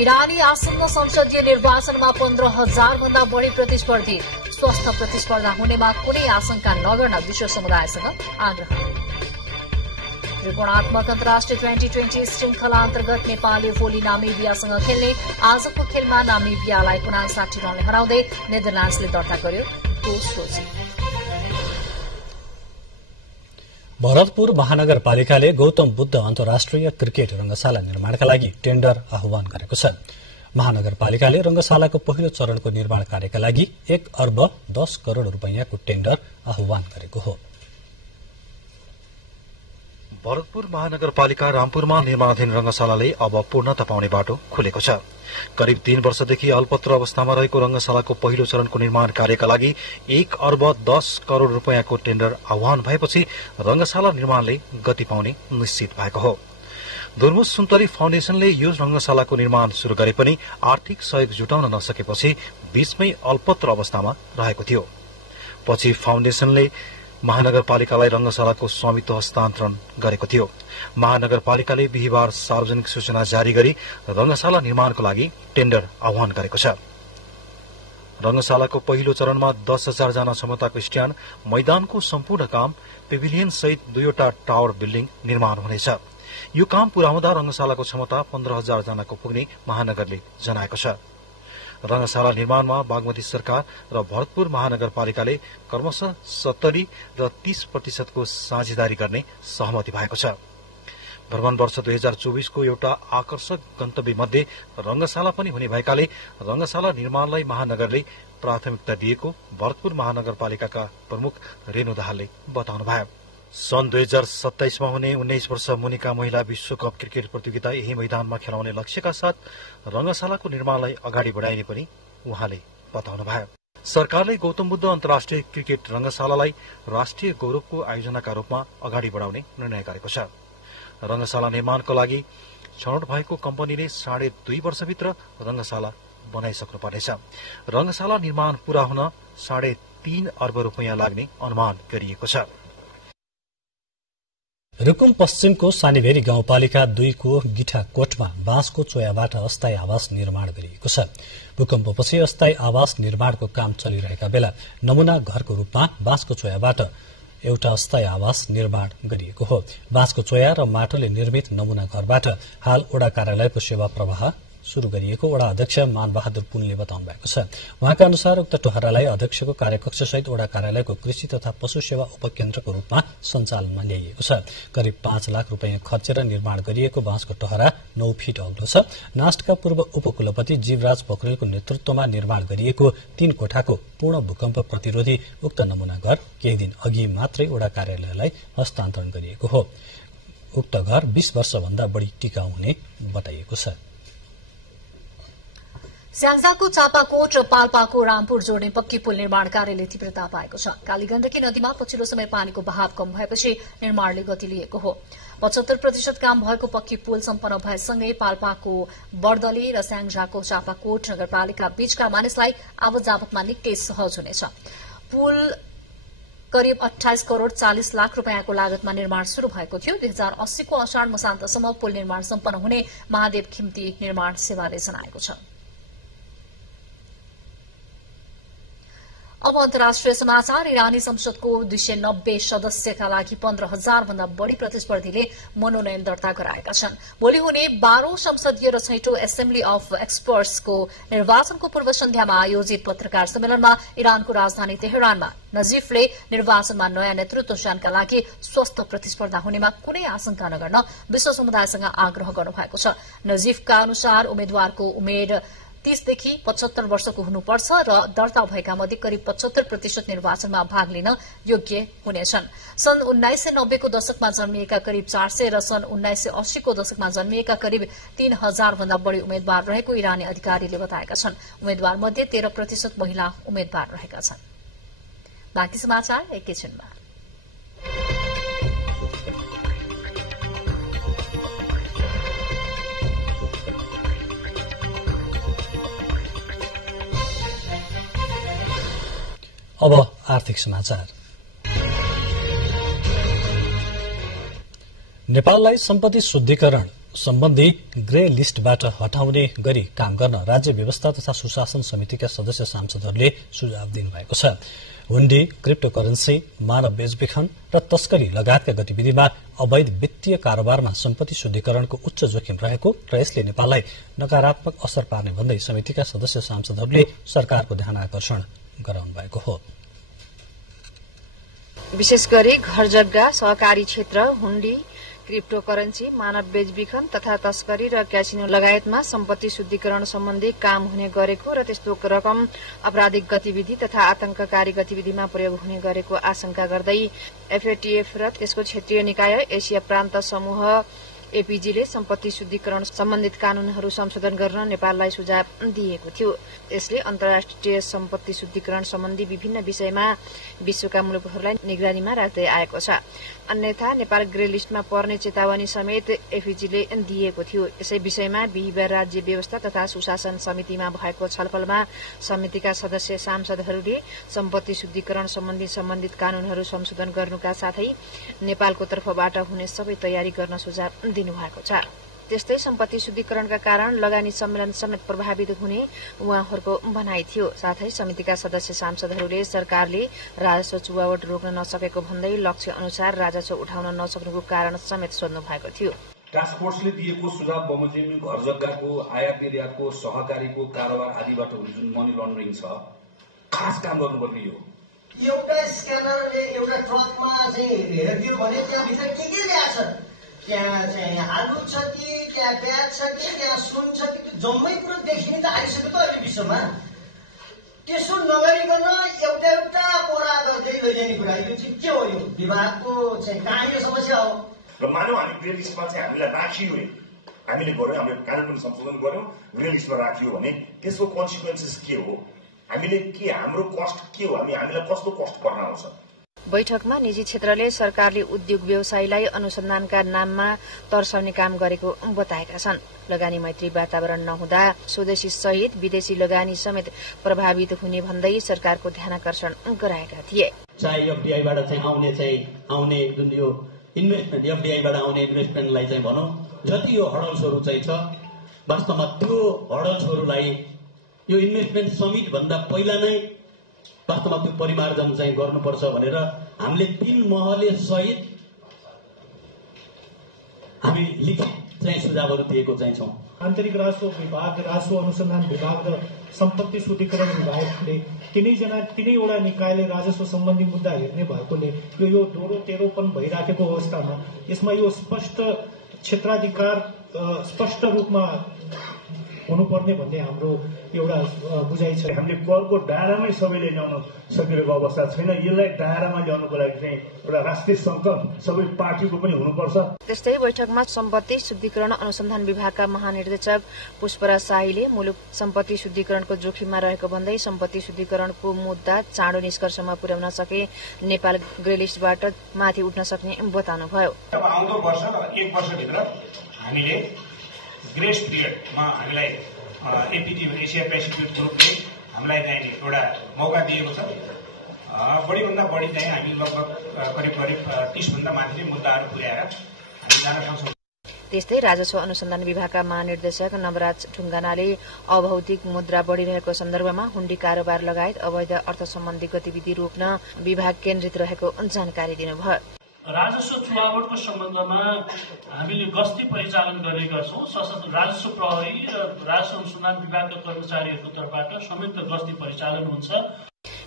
इरानी आसन्न संसदीय निर्वाचनमा 15,000 भन्दा बढ़ी प्रतिस्पर्धी। स्वस्थ प्रतिस्पर्धा हुनेमा कुनै आशंका नगर्न विश्व समुदायसँग आग्रह। त्रिकोणात्मक अन्तर्राष्ट्रिय 2020 श्रृंखला अन्तर्गत नेपालले भोलि नामिबियासँग खेल्ने। आजको खेलमा नामिबियालाई 59 रनले हराउँदै नेदरल्याण्ड्सले दर्ता गर्यो दोस्रो जित। भरतपुर महानगरपालिकाले गौतम बुद्ध अन्तर्राष्ट्रिय क्रिकेट रंगशाला निर्माणका लागि टेन्डर आह्वान गरेको छ। महानगरपालिकाले रंगशालाको पहिलो चरणको निर्माण कार्यका लागि 1 अर्ब 10 करोड़ रूपैयाँको टेन्डर आह्वान गरेको हो। भरतपुर महानगरपालिका रामपुरमा निर्माणाधीन रंगशालाले अब पूर्णता पाउने बाटो खुलेको छ। करिब 3 वर्षदेखि अल्पत्र अवस्थामा रहेको रंगशालाको पहिलो चरणको निर्माण कार्यका लागि 1 अर्ब 10 करोड़ रूपैयाँको टेन्डर आह्वान भएपछि रंगशाला निर्माणले गति पाउने निश्चित भएको हो। दुर्मुस सुन्तली फाउन्डेशनले यो रंगशालाको निर्माण शुरू गरे पनि आर्थिक सहयोग जुटाउन नसकेपछि बीचमै अल्पत्र अवस्थामा रहेको थियो। पछि फाउन्डेशनले महानगरपालिकालाई रंगशालाको स्वामित्व हस्तान्तरण गरेको थियो। महानगरपालिकाले बिहिबार सार्वजनिक सूचना जारी गरी रंगशाला निर्माणको लागि टेन्डर आह्वान गरेको छ। रंगशालाको पहिलो चरणमा 10,000 जना क्षमताको स्ट्याण्ड, मैदानको सम्पूर्ण काम, पेभिलियन सहित 2वटा टावर बिल्डिङ निर्माण हुनेछ। यो काम पूरा हुँदा रंगशालाको क्षमता 15,000 जनाको पुग्ने महानगरले जनाएको छ। रंगशाला निर्माणमा बागमती सरकार र भरतपुर महानगरपालिकाले क्रमशः 70% र 30% को साझेदारी गर्ने सहमति भएको छ। भ्रमण वर्ष 2024 को एउटा आकर्षक गन्तव्य मध्ये रंगशाला पनि हुने भएकाले रंगशाला निर्माणलाई महानगरले प्राथमिकता दिएको भरतपुर महानगरपालिकाका प्रमुख रेणु दाहालले बताउनुभयो। सन् 2027 मा हुने 19 वर्ष मुनिका महिला विश्वकप क्रिकेट प्रतियोगिता यही मैदानमा खेलाउने लक्ष्यका साथ रंगशालाको निर्माणलाई अगाडि बढाइने पनि उहाँले बताउनुभयो। सरकारले गौतम बुद्ध अन्तर्राष्ट्रिय क्रिकेट रंगशालालाई राष्ट्रिय गौरवको आयोजनाका रूपमा अगाडि बढाउने निर्णय गरेको छ। रंगशाला निर्माणको लागि छनौट भएको कम्पनीले 2.5 वर्षभित्र रंगशाला बनाइसक्नु पर्नेछ। रंगशाला निर्माण पूरा हुन 3.5 अर्ब रूपैयाँ लाग्ने अनुमान गरिएको छ। रुकुम पश्चिमको सानीभेरी गाउँपालिका 2 को गिठाकोटमा बाँसको चोयाबाट अस्थायी आवास निर्माण गरिएको छ। भूकम्पपछि अस्थायी आवास निर्माणको काम चलिरहेका बेला नमूना घरको रूपमा बाँसको चोयाबाट एउटा अस्थायी आवास निर्माण गरिएको हो। बाँसको चोया र माटोले निर्मित नमूना घरबाट हाल ओडा कार्यालयको सेवा प्रवाह शुरू गरिएको वडा अध्यक्ष मानबहादुर पुनले बताउनु भएको छ। उहाँका अनुसार उक्त टोहरालाई अध्यक्षको कार्यकक्ष सहित वडा कार्यालयको कृषि तथा पशु सेवा उपकेन्द्रको रूपमा सञ्चालनमा ल्याइएको छ। करिब 5 लाख रुपियाँ खर्चेर निर्माण गरिएको बाँसको टोहरा 9 फिट अग्लो छ। नास्टका पूर्व उपकुलपति जीवराज पोखरेलको नेतृत्वमा निर्माण गरिएको 3 कोठाको पूर्ण भूकम्प प्रतिरोधी उक्त नमूना घर केही दिन अघि मात्रै वडा कार्यालयलाई हस्तान्तरण गरिएको हो। उक्त घर 20 वर्षभन्दा बढ़ी टिकाउ हुने बताइएको छ। स्याङ्जाको चापाकोट र पाल्पाको रामपुर जोड्ने पक्की पुल निर्माण कार्यले तीव्रता पाएको छ। कालीगण्डकी नदीमा पछिल्लो समय पानीको बहाव कम भएपछि निर्माणले गति लिएको हो। 75% काम भएको पक्की पुल सम्पन्न भएसँगै पाल्पाको बर्दली र स्याङ्जाको चापाकोट नगरपालिका बीचका मानिसलाई आवत जावतमा निकै सहज हुनेछ। पुल करिब 28 करोड़ 40 लाख रुपियाँको लागतमा निर्माण शुरू भएको थियो। 2080 को अषाढ मसान्तसम्म पुल निर्माण सम्पन्न हुने महादेव खिम्ती निर्माण सेवाले जनाएको छ। अब अन्तर्राष्ट्रिय समाचार। इरानी संसदको 290 सदस्यका लागि 15,000 भन्दा बढ़ी प्रतिस्पर्धीले मनोनयन दर्ता गराएका छन्। भोलि हुने 12औं संसदीय र 6औं एसेम्बली अफ एक्सपर्ट्सको निर्वाचनको पूर्व सन्ध्यामा आयोजित पत्रकार सम्मेलनमा इरानको राजधानी तेहरानमा नजीफले निर्वाचनमा नयाँ नेतृत्व चयनका लागि स्वस्थ प्रतिस्पर्धा हुनेमा कुनै आशंका नगर्न विश्व समुदायसँग आग्रह गर्नुभएको छ। नजीफका अनुसार उम्मेद्वारको उमेर 30 देखि 75 वर्षको हुनुपर्छ र दर्ता भएका मध्ये करिब 75% निर्वाचनमा भाग लिन योग्य हुनेछन्। सन् 1990 को दशकमा जन्मिएका करिब 400 र सन् 1980 को दशकमा जन्मिएका करिब 3000 भन्दा बढ़ी उम्मेद्वार रहेको इरानी अधिकारीले बताएका छन्। उम्मेद्वार मध्ये 13% महिला उम्मेद्वार रहेका छन्। बाँकी समाचार एकैछिनमा। अब आर्थिक समाचार। नेपाललाई सम्पत्ति शुद्धिकरण सम्बन्धी ग्रे लिस्टबाट हटाउने गरी काम गर्न राज्य व्यवस्था तथा सुशासन समितिका सदस्य सांसदहरूले सुझाव दिनुभएको छ। हुण्डी, क्रिप्टो करेन्सी, मानव बेचबिखन र तस्करी लगायतका गतिविधिमा अवैध वित्तीय कारोबारमा सम्पत्ति शुद्धिकरणको उच्च जोखिम रहेको र यसले नेपाललाई नकारात्मक असर पार्ने भन्दै समितिका सदस्य सांसदहरूले सरकारको ध्यान आकर्षण गराउनु भएको हो। विशेष गरी घर जग्गा, सहकारी क्षेत्र, हुण्डी, क्रिप्टो करेन्सी, मानव बेचबिखन तथा तस्करी र क्यासिनो लगायतमा सम्पत्ति शुद्धिकरण सम्बन्धी काम हुने गरेको र त्यस्तो रकम आपराधिक गतिविधि तथा आतंककारी गतिविधिमा प्रयोग हुने गरेको आशंका गर्दै एफएटीएफ र त्यसको क्षेत्रीय निकाय एसिया प्रान्त समूह एपीजीले सम्पत्ति शुद्धिकरण सम्बन्धित कानूनहरू संशोधन गर्न नेपाललाई सुझाव दिएको थियो। यसले अन्तर्राष्ट्रिय सम्पत्ति शुद्धिकरण सम्बन्धी विभिन्न विषयमा विश्वका मुलुकहरूलाई निगरानीमा राख्दै आएको छ। अन्यथा नेपाल ग्रे लिस्टमा पर्ने चेतावनी समेत एफईजीले दिएको थियो। यसै विषयमा बिहिबार राज्य व्यवस्था तथा सुशासन समितिमा भएको छलफलमा समितिका सदस्य सांसदहरूले सम्पत्ति शुद्धिकरण सम्बन्धी सम्बन्धित कानूनहरू संशोधन गर्नुका साथै नेपालको तर्फबाट हुने सबै तयारी गर्न सुझाव दिनुभएको छ। त्यस्तै सम्पत्ति शुद्धिकरणका कारण लगानी सम्मेलन समेत प्रभावित हुने उहाँहरूको भनाइ थियो। साथै समितिका सदस्य सांसदहरूले सरकारले राजस्व चुहावट रोक्न नसकेको भन्दै लक्ष्य अनुसार राजस्व उठाउन नसक्नुको कारण समेत सोध्नु भएको थियो। टास्क फोर्सले दिएको सुझाव बमोजिम घर जग्गाको आयात निर्यातको सहकारीको कारोबार आदिबाट हुने जुन मनी लन्डरिङ छ, खास काम गर्नुपर्ने हो। एउटा स्क्यानरले एउटा ट्रकमा चाहिँ हेरिदियो भने त्यहाँभित्र के ल्याएको छ, त्यहाँ चाहिँ आलु छ कि त्यहाँ प्याज छ कि त्यहाँ सुन छ कि जम्मै कुरो देखिने त आइसक्यो त अहिले विश्वमा। त्यसो नगरिकन एउटा एउटा पोरा गर्दै लैजाने कुरा यो चाहिँ के हो? यो विभागको चाहिँ कहाँ यो समस्या हो? र मानव हामी ग्रे लिस्टमा चाहिँ हामीलाई राखियो, हामीले गर्यौँ, हामीले कानुन पनि संशोधन गर्यौँ, ग्रे लिस्टमा राखियो भने त्यसको कन्सिक्वेन्सेस के हो? हामीले के, हाम्रो कस्ट के हो? हामीलाई कस्तो कस्ट पर्न आउँछ? बैठकमा निजी क्षेत्रले सरकारले उद्योग व्यवसायीलाई अनुसन्धानका नाममा तर्साउने काम गरेको बताएका छन्। लगानी मैत्री वातावरण नहुँदा स्वदेशी सहित विदेशी लगानी समेत प्रभावित हुने भन्दै सरकारको ध्यानाकर्षण गराएका थिए। चाहे एफडीआईबाट चाहिँ आउने जुन यो इन्भेस्टमेन्ट, एफडीआईबाट आउने इन्भेस्टमेन्टलाई चाहिँ भनौँ जति यो हडल्सहरू चाहिँ छ, वास्तवमा त्यो हडल्सहरूलाई यो इन्भेस्टमेन्ट समिट भन्दा पहिला नै वास्तवमा त्यो परिमार्जन चाहिँ गर्नुपर्छ भनेर हामीले 3 महले सहित हामी लिखित चाहिँ सुझावहरू दिएको चाहिँ छौँ। आन्तरिक राजस्व विभाग, राजस्व अनुसन्धान विभाग र सम्पत्ति शुद्धिकरण विभागले तिनैवटा निकायले राजस्व सम्बन्धी मुद्दा हेर्ने भएकोले यो दोहोरो तेह्रोपन भइराखेको अवस्थामा यसमा यो स्पष्ट क्षेत्राधिकार स्पष्ट रूपमा हुनुपर्ने भन्ने हाम्रो एउटा बुझाइ छ। हामीले करको दायरामै सबैले ल्याउन सकिरहेको अवस्था छैन। यसलाई दायरामा ल्याउनको लागि चाहिँ एउटा राष्ट्रिय संकल्प सबै पार्टीको पनि हुनुपर्छ। त्यस्तै बैठकमा सम्पत्ति शुद्धिकरण अनुसन्धान विभागका महानिर्देशक पुष्पराज शाहीले मुलुक सम्पत्ति शुद्धिकरणको जोखिममा रहेको भन्दै सम्पत्ति शुद्धिकरणको मुद्दा चाँडो निष्कर्षमा पुर्याउन सके नेपाल ग्रे लिस्टबाट माथि उठ्न सक्ने बताउनुभयो। अब आउँदो वर्ष 1 वर्षभित्र हामीले ग्रेस पिरियडमा हामीलाई एपिटी एसिया पेसिफिक ग्रुपले हामीलाई चाहिँ एउटा मौका दिएको छ। बढीभन्दा बढी चाहिँ हामी लगभग करिब 30 भन्दा माथि मुद्दाहरू पुर्याएर हामी जान सक्छौँ। त्यस्तै राजस्व अनुसन्धान विभागका महानिर्देशक नवराज ढुङ्गानाले अभौतिक मुद्रा बढ़िरहेको सन्दर्भमा हुण्डी कारोबार लगायत अवैध अर्थ सम्बन्धी गतिविधि रोक्न विभाग केन्द्रित रहेको जानकारी दिनुभयो। राजस्व चुहावटको सम्बन्धमा हामीले गस्ती परिचालन गर्ने गर्छौं। सशस्त्र राजस्व प्रहरी र राजस्व अनुसन्धान विभागका कर्मचारीहरूको तर्फबाट संयुक्त गस्ती परिचालन हुन्छ।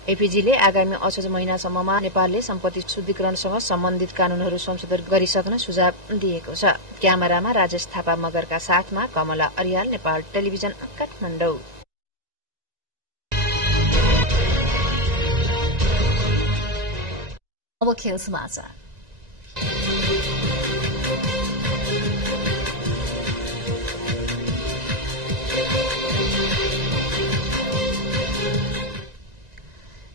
एपीजीले आगामी असोज महिनासम्ममा नेपालले सम्पत्ति शुद्धिकरणसँग सम्बन्धित कानूनहरू संशोधन गरिसक्न सुझाव दिएको छ। क्यामेरामा राजेश थापा मगरका साथमा कमला अर्याल, नेपाल टेलिभिजन, काठमाडौँ। अब खेल समाचार।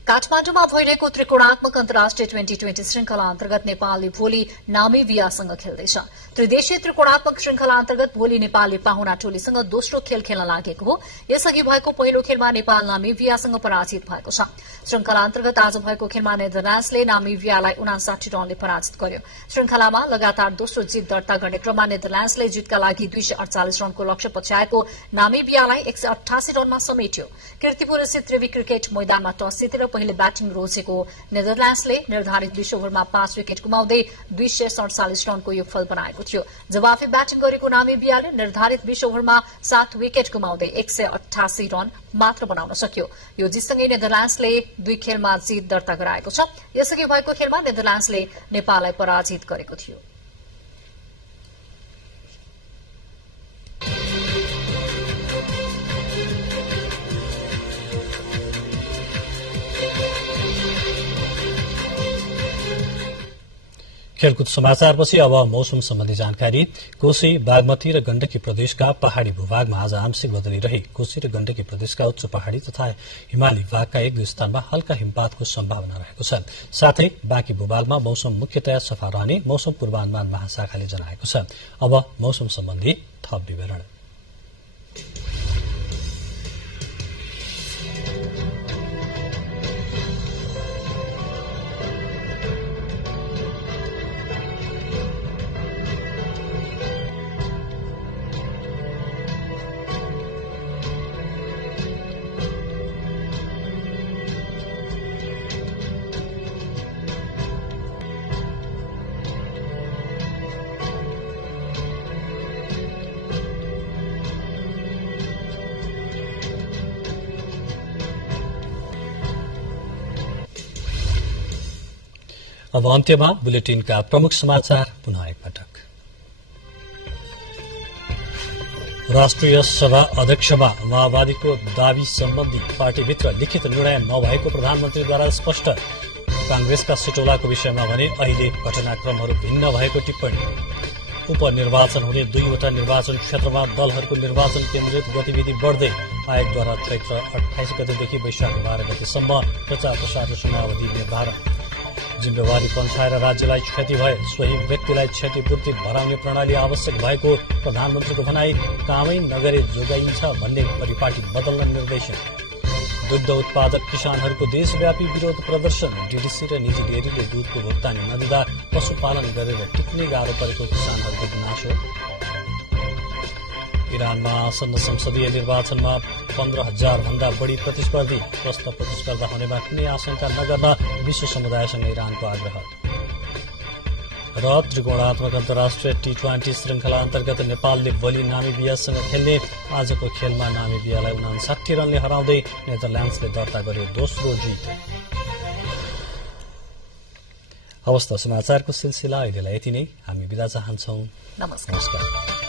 काठमाडौँमा भइरहेको त्रिकोणात्मक अन्तर्राष्ट्रिय 2020 श्रृंखला अन्तर्गत नेपालले भोलि नामिबियासँग खेल्दैछ। त्रिदेशीय त्रिकोणात्मक श्रृंखला अन्तर्गत भोलि नेपालले पाहुना टोलीसँग दोस्रो खेल खेल्न लागेको हो। यसअघि भएको पहिलो खेलमा नेपाल नामिबियासँग पराजित भएको छ। श्रृंखला अन्तर्गत आज भएको खेलमा नेदरल्याण्ड्सले नामिबियालाई 59 रनले पराजित गर्यो। श्रृंखलामा लगातार दोस्रो जित दर्ता गर्ने क्रममा नेदरल्याण्ड्सले जितका लागि 248 रनको लक्ष्य पछ्याएको नामिबियालाई 188 रनमा समेट्यो। कीर्तिपुर स्थित त्रिवी क्रिकेट मैदानमा टस जितेर पहिले ब्याटिङ रोजेको नेदरल्याण्ड्सले निर्धारित 20 ओभरमा 5 विकेट गुमाउँदै 247 रनको योगफल बनाएको थियो। जवाफी ब्याटिङ गरेको नामिबियाले निर्धारित 20 ओभरमा 7 विकेट गुमाउँदै 188 रन मात्र बनाउन सक्यो। यो जितसँगै नेदरल्याण्ड्सले 2 खेलमा जित दर्ता गराएको छ। यसअघि भएको खेलमा नेदरल्याण्ड्सले नेपाललाई पराजित गरेको थियो। खेलकुद समाचारपछि अब मौसम सम्बन्धी जानकारी। कोशी, बागमती र गण्डकी प्रदेशका पहाड़ी भूभागमा आज आंशिक बदली रही कोशी र गण्डकी प्रदेशका उच्च पहाड़ी तथा हिमाली भागका 1-2 स्थानमा हल्का हिमपातको सम्भावना रहेको छ। साथै बाँकी भूभागमा मौसम मुख्यतया सफा रहने मौसम पूर्वानुमान महाशाखाले जनाएको छ। अब मौसम सम्बन्धी थप विवरण। अब अन्त्यमा बुलेटिनका प्रमुख समाचार पुनः एकपटक। राष्ट्रिय सभा अध्यक्षमा माओवादीको दावी सम्बन्धी पार्टीभित्र लिखित निर्णय नभएको प्रधानमन्त्रीद्वारा स्पष्ट। कांग्रेसका सिटौलाको विषयमा भने अहिले घटनाक्रमहरू भिन्न भएको टिप्पणी। उपनिर्वाचन हुने 2वटा निर्वाचन क्षेत्रमा दलहरूको निर्वाचन केन्द्रित गतिविधि बढ्दै। आयोगद्वारा चैत्र 28 गतेदेखि वैशाख 12 गतेसम्म प्रचार प्रसार र समयावधि निर्धारण। जिम्मेवारी पन्छाएर राज्यलाई क्षति भए सोही व्यक्तिलाई क्षतिपूर्ति भराउने प्रणाली आवश्यक भएको प्रधानमन्त्रीको भनाई। कामै नगरे जोगाइन्छ भन्ने परिपाटी बदल्न निर्देशन। दुग्ध उत्पादक किसानहरूको देशव्यापी विरोध प्रदर्शन। डीडीसी र निजी डेरीले दूधको भुक्तानी नदिँदा पशुपालन गरेर टिक्ने गाह्रो परेको किसानहरूको गुनासो। इरानमा आसन्न संसदीय निर्वाचनमा 15,000 भन्दा बढ़ी प्रतिस्पर्धी। प्रश्न प्रतिस्पर्धा हुनेमा कुनै आशंका नगर्न विश्व समुदायसँग इरानको आग्रह। र त्रिकोणात्मक अन्तर्राष्ट्रिय T20 श्रृंखला अन्तर्गत नेपालले भोलि नामिबियासँग खेल्ने। आजको खेलमा नामिबियालाई 59 रनले हराउँदै नेदरल्याण्ड्सले दर्ता गर्यो दोस्रो जित। हवस् त समाचारको सिलसिला अहिलेलाई यति नै। हामी बिदा चाहन्छौं। नमस्कार।